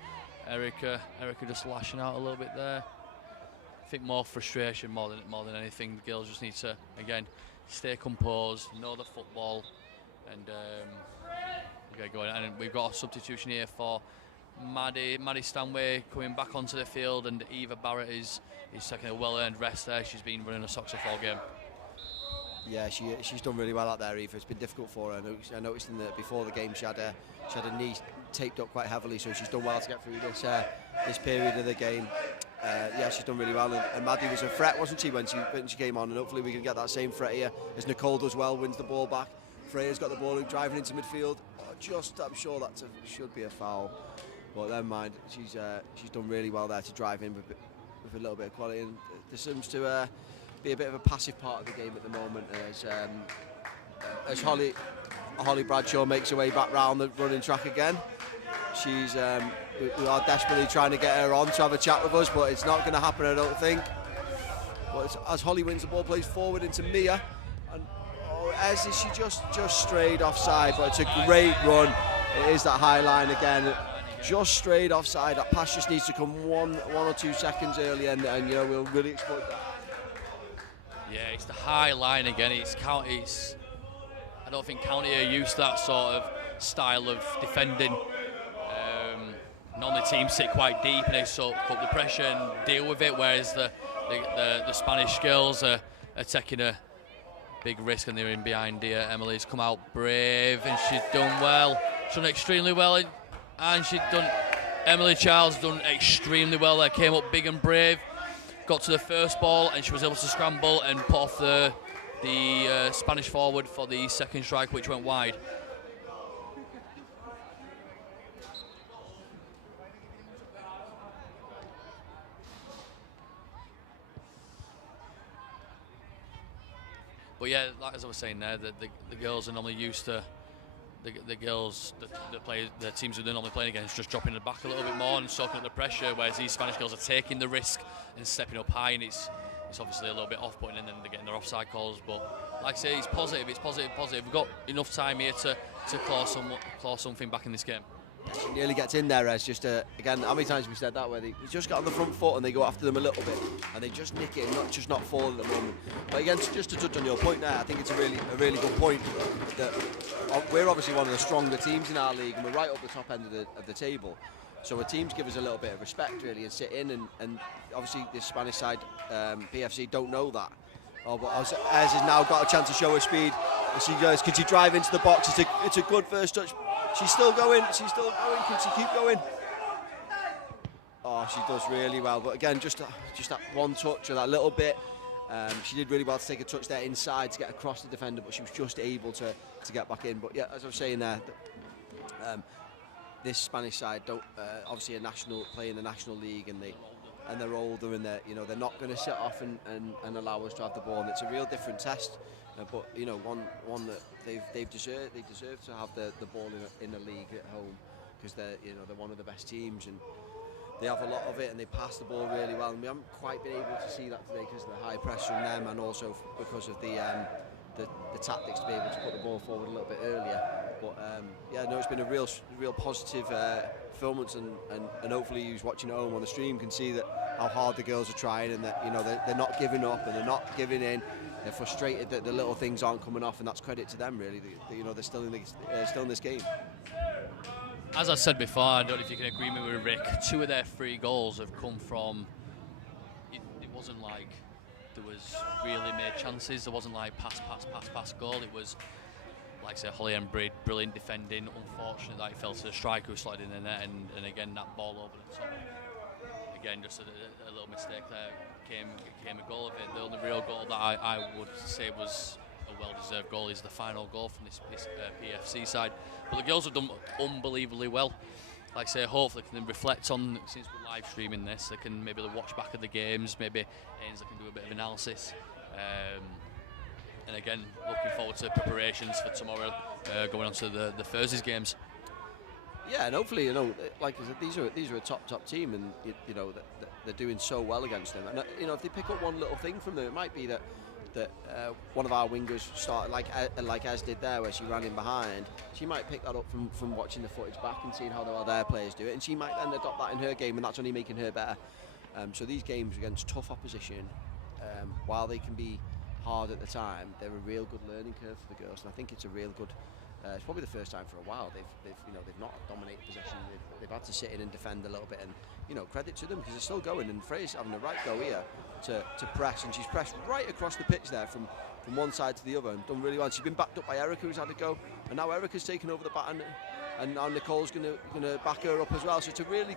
Erica. Erica just lashing out a little bit there. I think more frustration more than anything. The girls just need to, again, stay composed, know the football, and get going. And we've got a substitution here for Maddie Stanway coming back onto the field, and Eva Barrett is taking a well-earned rest there. She's been running a socks all game. Yeah, she's done really well out there, Eva. It's been difficult for her. I noticed before the game she had a knee taped up quite heavily, so she's done well to get through this period of the game. Yeah, she's done really well, and Maddie was a threat, wasn't she, when she came on, and hopefully we can get that same threat here as Nicole does well, wins the ball back. Freya's got the ball driving into midfield. I'm sure that should be a foul, but never mind. She's done really well there to drive in with a little bit of quality, and there seems to be a bit of a passive part of the game at the moment as Holly Bradshaw makes her way back round the running track again. She's we are desperately trying to get her on to have a chat with us, but it's not going to happen, I don't think. But as Holly wins the ball, plays forward into Mia, and she just strayed offside, but it's a great run. It is that high line again, just strayed offside. That pass just needs to come one or 2 seconds early, and we'll really exploit that. Yeah, it's the high line again. I don't think County are used to that sort of style of defending. Normally teams sit quite deep and they soak up the pressure and deal with it, whereas the Spanish girls are taking a big risk and they're in behind here. Emily's come out brave and she's done well. She's done extremely well, and Emily Charles done extremely well there. Came up big and brave, got to the first ball, and she was able to scramble and put off the Spanish forward for the second strike, which went wide. But yeah, like as I was saying there, the girls are normally used to the teams who they're normally playing against just dropping the back a little bit more and soaking up the pressure, whereas these Spanish girls are taking the risk and stepping up high, and it's obviously a little bit off-putting, and then they're getting their offside calls. But like I say, it's positive. We've got enough time here to claw something back in this game. She nearly gets in there, as again, how many times have we said that, where they just get on the front foot and they go after them a little bit and they just nick it and not fall at the moment. But again, just to touch on your point there, I think it's a really good point that we're obviously one of the stronger teams in our league, and we're right up the top end of the table. So our teams give us a little bit of respect really and sit in, and obviously this Spanish side, PFC, don't know that. But Ez has now got a chance to show her speed. She goes, can she drive into the box? It's a good first touch. She's still going. Can she keep going? Oh, she does really well. But again, just that one touch or that little bit. She did really well to take a touch there inside to get across the defender, but she was just able to get back in. But yeah, as I was saying there, this Spanish side don't obviously play in the national league, and they're older, and they're not going to sit off and allow us to have the ball, and it's a real different test. But one that they deserve to have the ball in the league at home, because they're one of the best teams, and they have a lot of it, and they pass the ball really well, and we haven't quite been able to see that today because of the high press from them, and also because of the tactics to be able to put the ball forward a little bit earlier. But it's been a real positive performance, and hopefully who's watching at home on the stream can see that how hard the girls are trying, and that they're not giving up and they're not giving in. They're frustrated that the little things aren't coming off, and that's credit to them really. They're still in this game. As I said before, I don't know if you can agree with Rick, 2 of their 3 goals have come from, it wasn't like there was really made chances, there wasn't like pass goal, it was like I say, Holly and Breed, brilliant defending, unfortunate that it fell to the striker who slotted in the net, and again that ball over the top. Again, just a little mistake there, came a goal of it. The only real goal that I would say was a well-deserved goal is the final goal from this PFC side. But the girls have done unbelievably well. Like I say, hopefully they can reflect on, since we're live streaming this, they can maybe watch back at the games, maybe Ainsley can do a bit of analysis. And again, looking forward to preparations for tomorrow, going on to the Thursday's games. Yeah, and hopefully, you know, like I said, these are a top team, and you know that they're doing so well against them. And you know, if they pick up one little thing from them, it might be that one of our wingers started like Ez did there, where she ran in behind. She might pick that up from watching the footage back and seeing how well their players do it, and she might then adopt that in her game, and that's only making her better. So these games against tough opposition, while they can be hard at the time, they're a real good learning curve for the girls, and I think it's a real good. It's probably the first time for a while they've not dominated possession. They've had to sit in and defend a little bit, and you know, credit to them because they're still going. And Freya's having a right go here to press, and she's pressed right across the pitch there from one side to the other and done really well. She's been backed up by Erica, who's had a go, and now Erica's taken over the baton, and now Nicole's going to back her up as well. So it's a really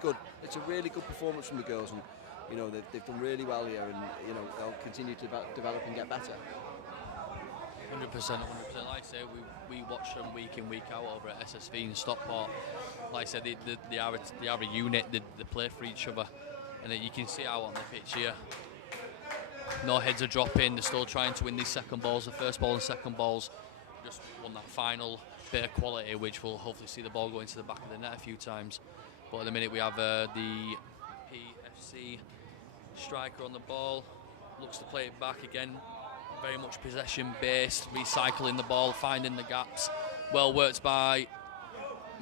good performance from the girls, and you know they've done really well here, and you know they'll continue to develop and get better. 100%. Like I say, we watch them week in, week out over at SSV and Stockport. Like I said, they are a unit. They play for each other, and you can see out on the pitch here. No heads are dropping. They're still trying to win these second balls. The first ball and second balls just won that final bit of quality, which will hopefully see the ball go into the back of the net a few times. But at the minute we have the PFC striker on the ball. Looks to play it back again. Very much possession based, recycling the ball, finding the gaps. Well worked by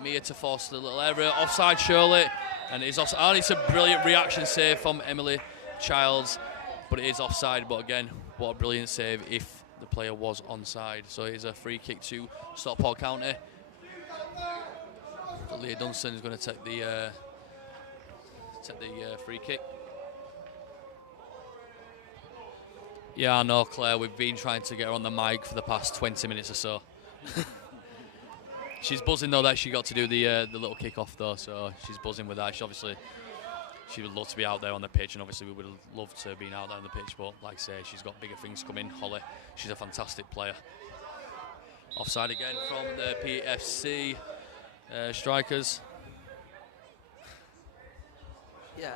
Mia to force the little error. Offside surely, and it is offside. And it's a brilliant reaction save from Emily Childs, but it is offside. But again, what a brilliant save if the player was onside. So it is a free kick to Stockport County. So Leah Dunstan is going to take the free kick. Yeah, I know, Claire. We've been trying to get her on the mic for the past 20 minutes or so. She's buzzing though that she got to do the little kick-off though, so she's buzzing with that. She would love to be out there on the pitch, and obviously we would have loved to have been out there on the pitch. But like I say, she's got bigger things coming. Holly, she's a fantastic player. Offside again from the PFC strikers. Yeah,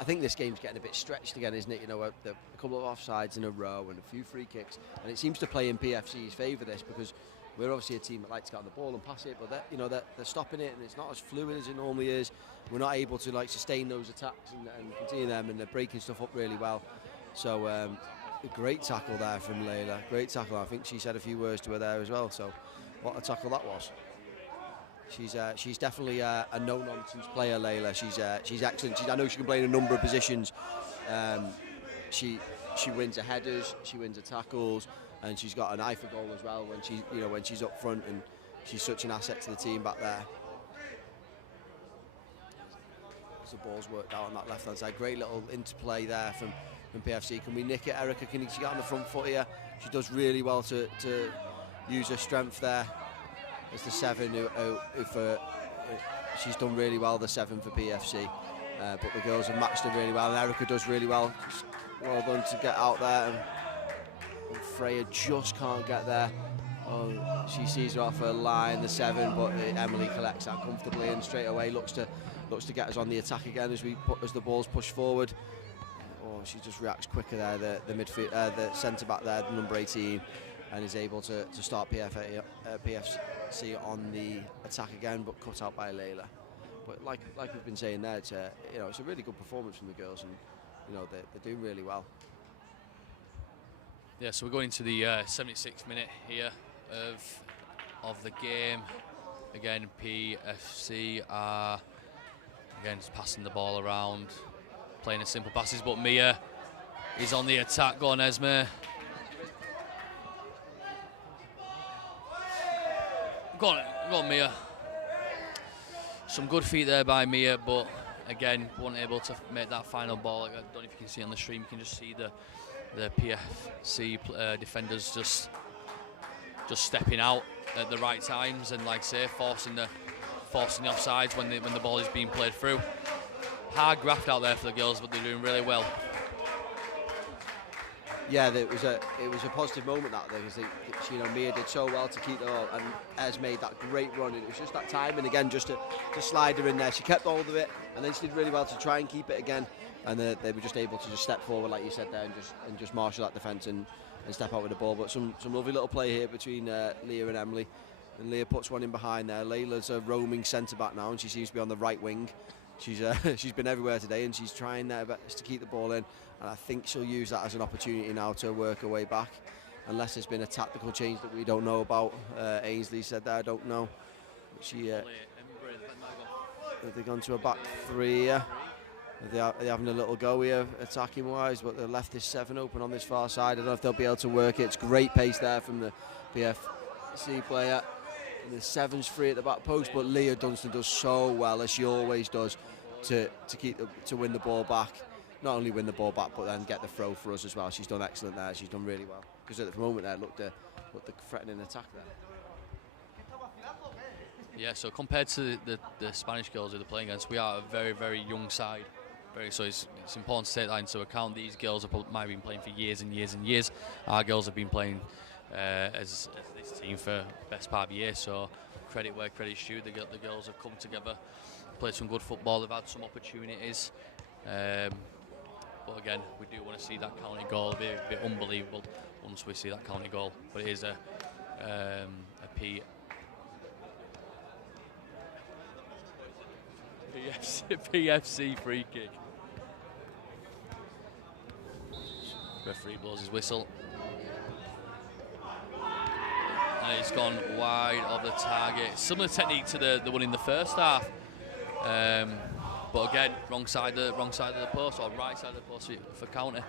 I think this game's getting a bit stretched again, isn't it? You know, a couple of offsides in a row and a few free kicks, and it seems to play in PFC's favour, this, because we're obviously a team that likes to get on the ball and pass it, but they're stopping it, and it's not as fluid as it normally is. We're not able to sustain those attacks and continue them, and they're breaking stuff up really well. So a great tackle there from Layla. Great tackle. I think she said a few words to her there as well. So what a tackle that was. She's definitely a no-nonsense player, Layla. She's excellent. I know she can play in a number of positions. She wins her headers, she wins her tackles, and she's got an eye for goal as well when she's up front, and she's such an asset to the team back there. As the ball's worked out on that left-hand side, great little interplay there from PFC. Can we nick it, Erica? Can she get on the front foot here? She does really well to use her strength there. As the 7 she's done really well, the 7 for PFC, but the girls have matched her really well, and Erica does really well. Just well done to get out there, and Freya just can't get there. She sees her off her line, the 7, but Emily collects that comfortably and straight away looks to get us on the attack again as the ball's pushed forward. She just reacts quicker there, the midfield, the centre back there, the number 18, and is able to start PFC on the attack again, but cut out by Layla. But like we've been saying there, it's a really good performance from the girls, and they're doing really well. Yeah, so we're going into the 76th minute here of the game. Again, PFC are just passing the ball around, playing the simple passes, but Mia is on the attack. Go on, Esme. Go on, Mia. Some good feet there by Mia, but again, wasn't able to make that final ball. I don't know if you can see on the stream. You can just see the PFC defenders just stepping out at the right times, and like I say, forcing the offsides when the ball is being played through. Hard graft out there for the girls, but they're doing really well. Yeah, it was a positive moment that day, because Mia did so well to keep the ball, and Ez made that great run, and it was just that time, and again just to slide her in there. She kept hold of it, and then she did really well to try and keep it again, and they were just able to just step forward, like you said there, and just marshal that defence and step out with the ball. But some lovely little play here between Leah and Emily. And Leah puts one in behind there. Layla's a roaming centre-back now, and she seems to be on the right wing. She's been everywhere today, and she's trying her best to keep the ball in. And I think she'll use that as an opportunity now to work her way back. Unless there's been a tactical change that we don't know about. Ainsley said that, I don't know. They've gone to a back three here. They're having a little go here, attacking wise, but they left this 7 open on this far side. I don't know if they'll be able to work it. It's great pace there from the PFC player. And the 7's free at the back post, but Leah Dunstan does so well, as she always does, to win the ball back. Not only win the ball back, but then get the throw for us as well. She's done excellent there. She's done really well. Because at the moment there, look the threatening attack there. Yeah, so compared to the Spanish girls who they're playing against, we are a very, very young side. So it's important to take that into account. These girls might have been playing for years and years and years. Our girls have been playing as this team for the best part of the year. So credit where credit's due. The girls have come together, played some good football. They've had some opportunities. But again, we do want to see that county goal. It'll be a bit unbelievable once we see that county goal. But it is a PFC free kick. Referee blows his whistle. And it's gone wide of the target. Similar technique to the one in the first half. But again, wrong side of the post, or right side of the post for counter.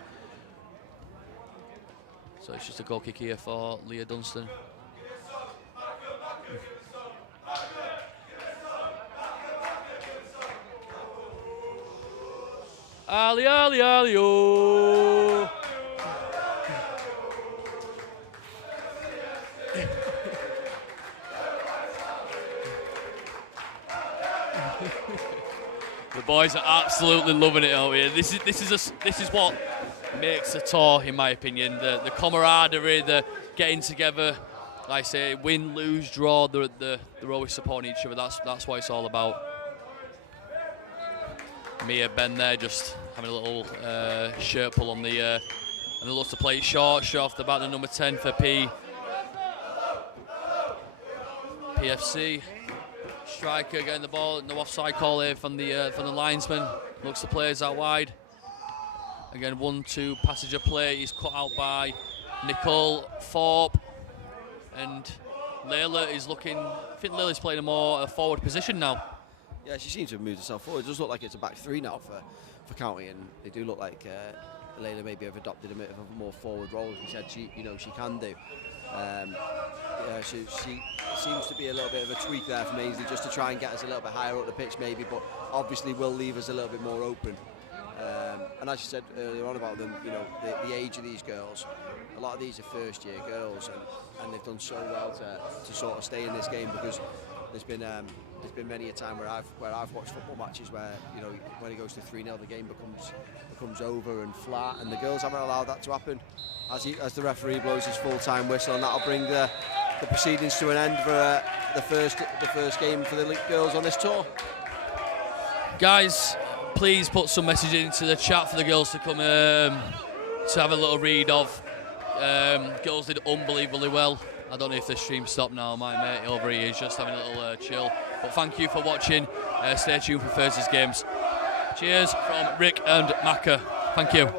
So it's just a goal kick here for Leah Dunstan. Ali, ali, ali, oh. The boys are absolutely loving it out here. This is what makes a tour, in my opinion. The camaraderie, the getting together. Like I say, win, lose, draw. They're always supporting each other. That's what it's all about. Mia Ben there, just having a little shirt pull on the, and they look to play it short off the back. The number 10 for PFC. Striker getting the ball, no offside call here from the linesman. Looks to players out wide. Again, 1-2 passenger play. He's cut out by Nicole Thorpe, and Layla is looking. I think Layla's playing a more forward position now. Yeah, she seems to have moved herself forward. It does look like it's a back three now for County, and they do look like Layla maybe have adopted a bit of a more forward role. As we said, she can do. Yeah, she seems to be a little bit of a tweak there from Ainsley, just to try and get us a little bit higher up the pitch maybe, but obviously will leave us a little bit more open. And as you said earlier on about them, the age of these girls, a lot of these are first year girls, and they've done so well to sort of stay in this game, because there's been many a time where I've watched football matches where when it goes to 3-0 the game becomes over and flat, and the girls haven't allowed that to happen as the referee blows his full-time whistle, and that'll bring the proceedings to an end for the first game for the girls on this tour. Guys, please put some message into the chat for the girls to come to have a little read of. Girls did unbelievably well. I don't know if the stream stopped now. My mate over here is just having a little chill. But thank you for watching. Stay tuned for Thursday's games. Cheers from Rick and Macca. Thank you.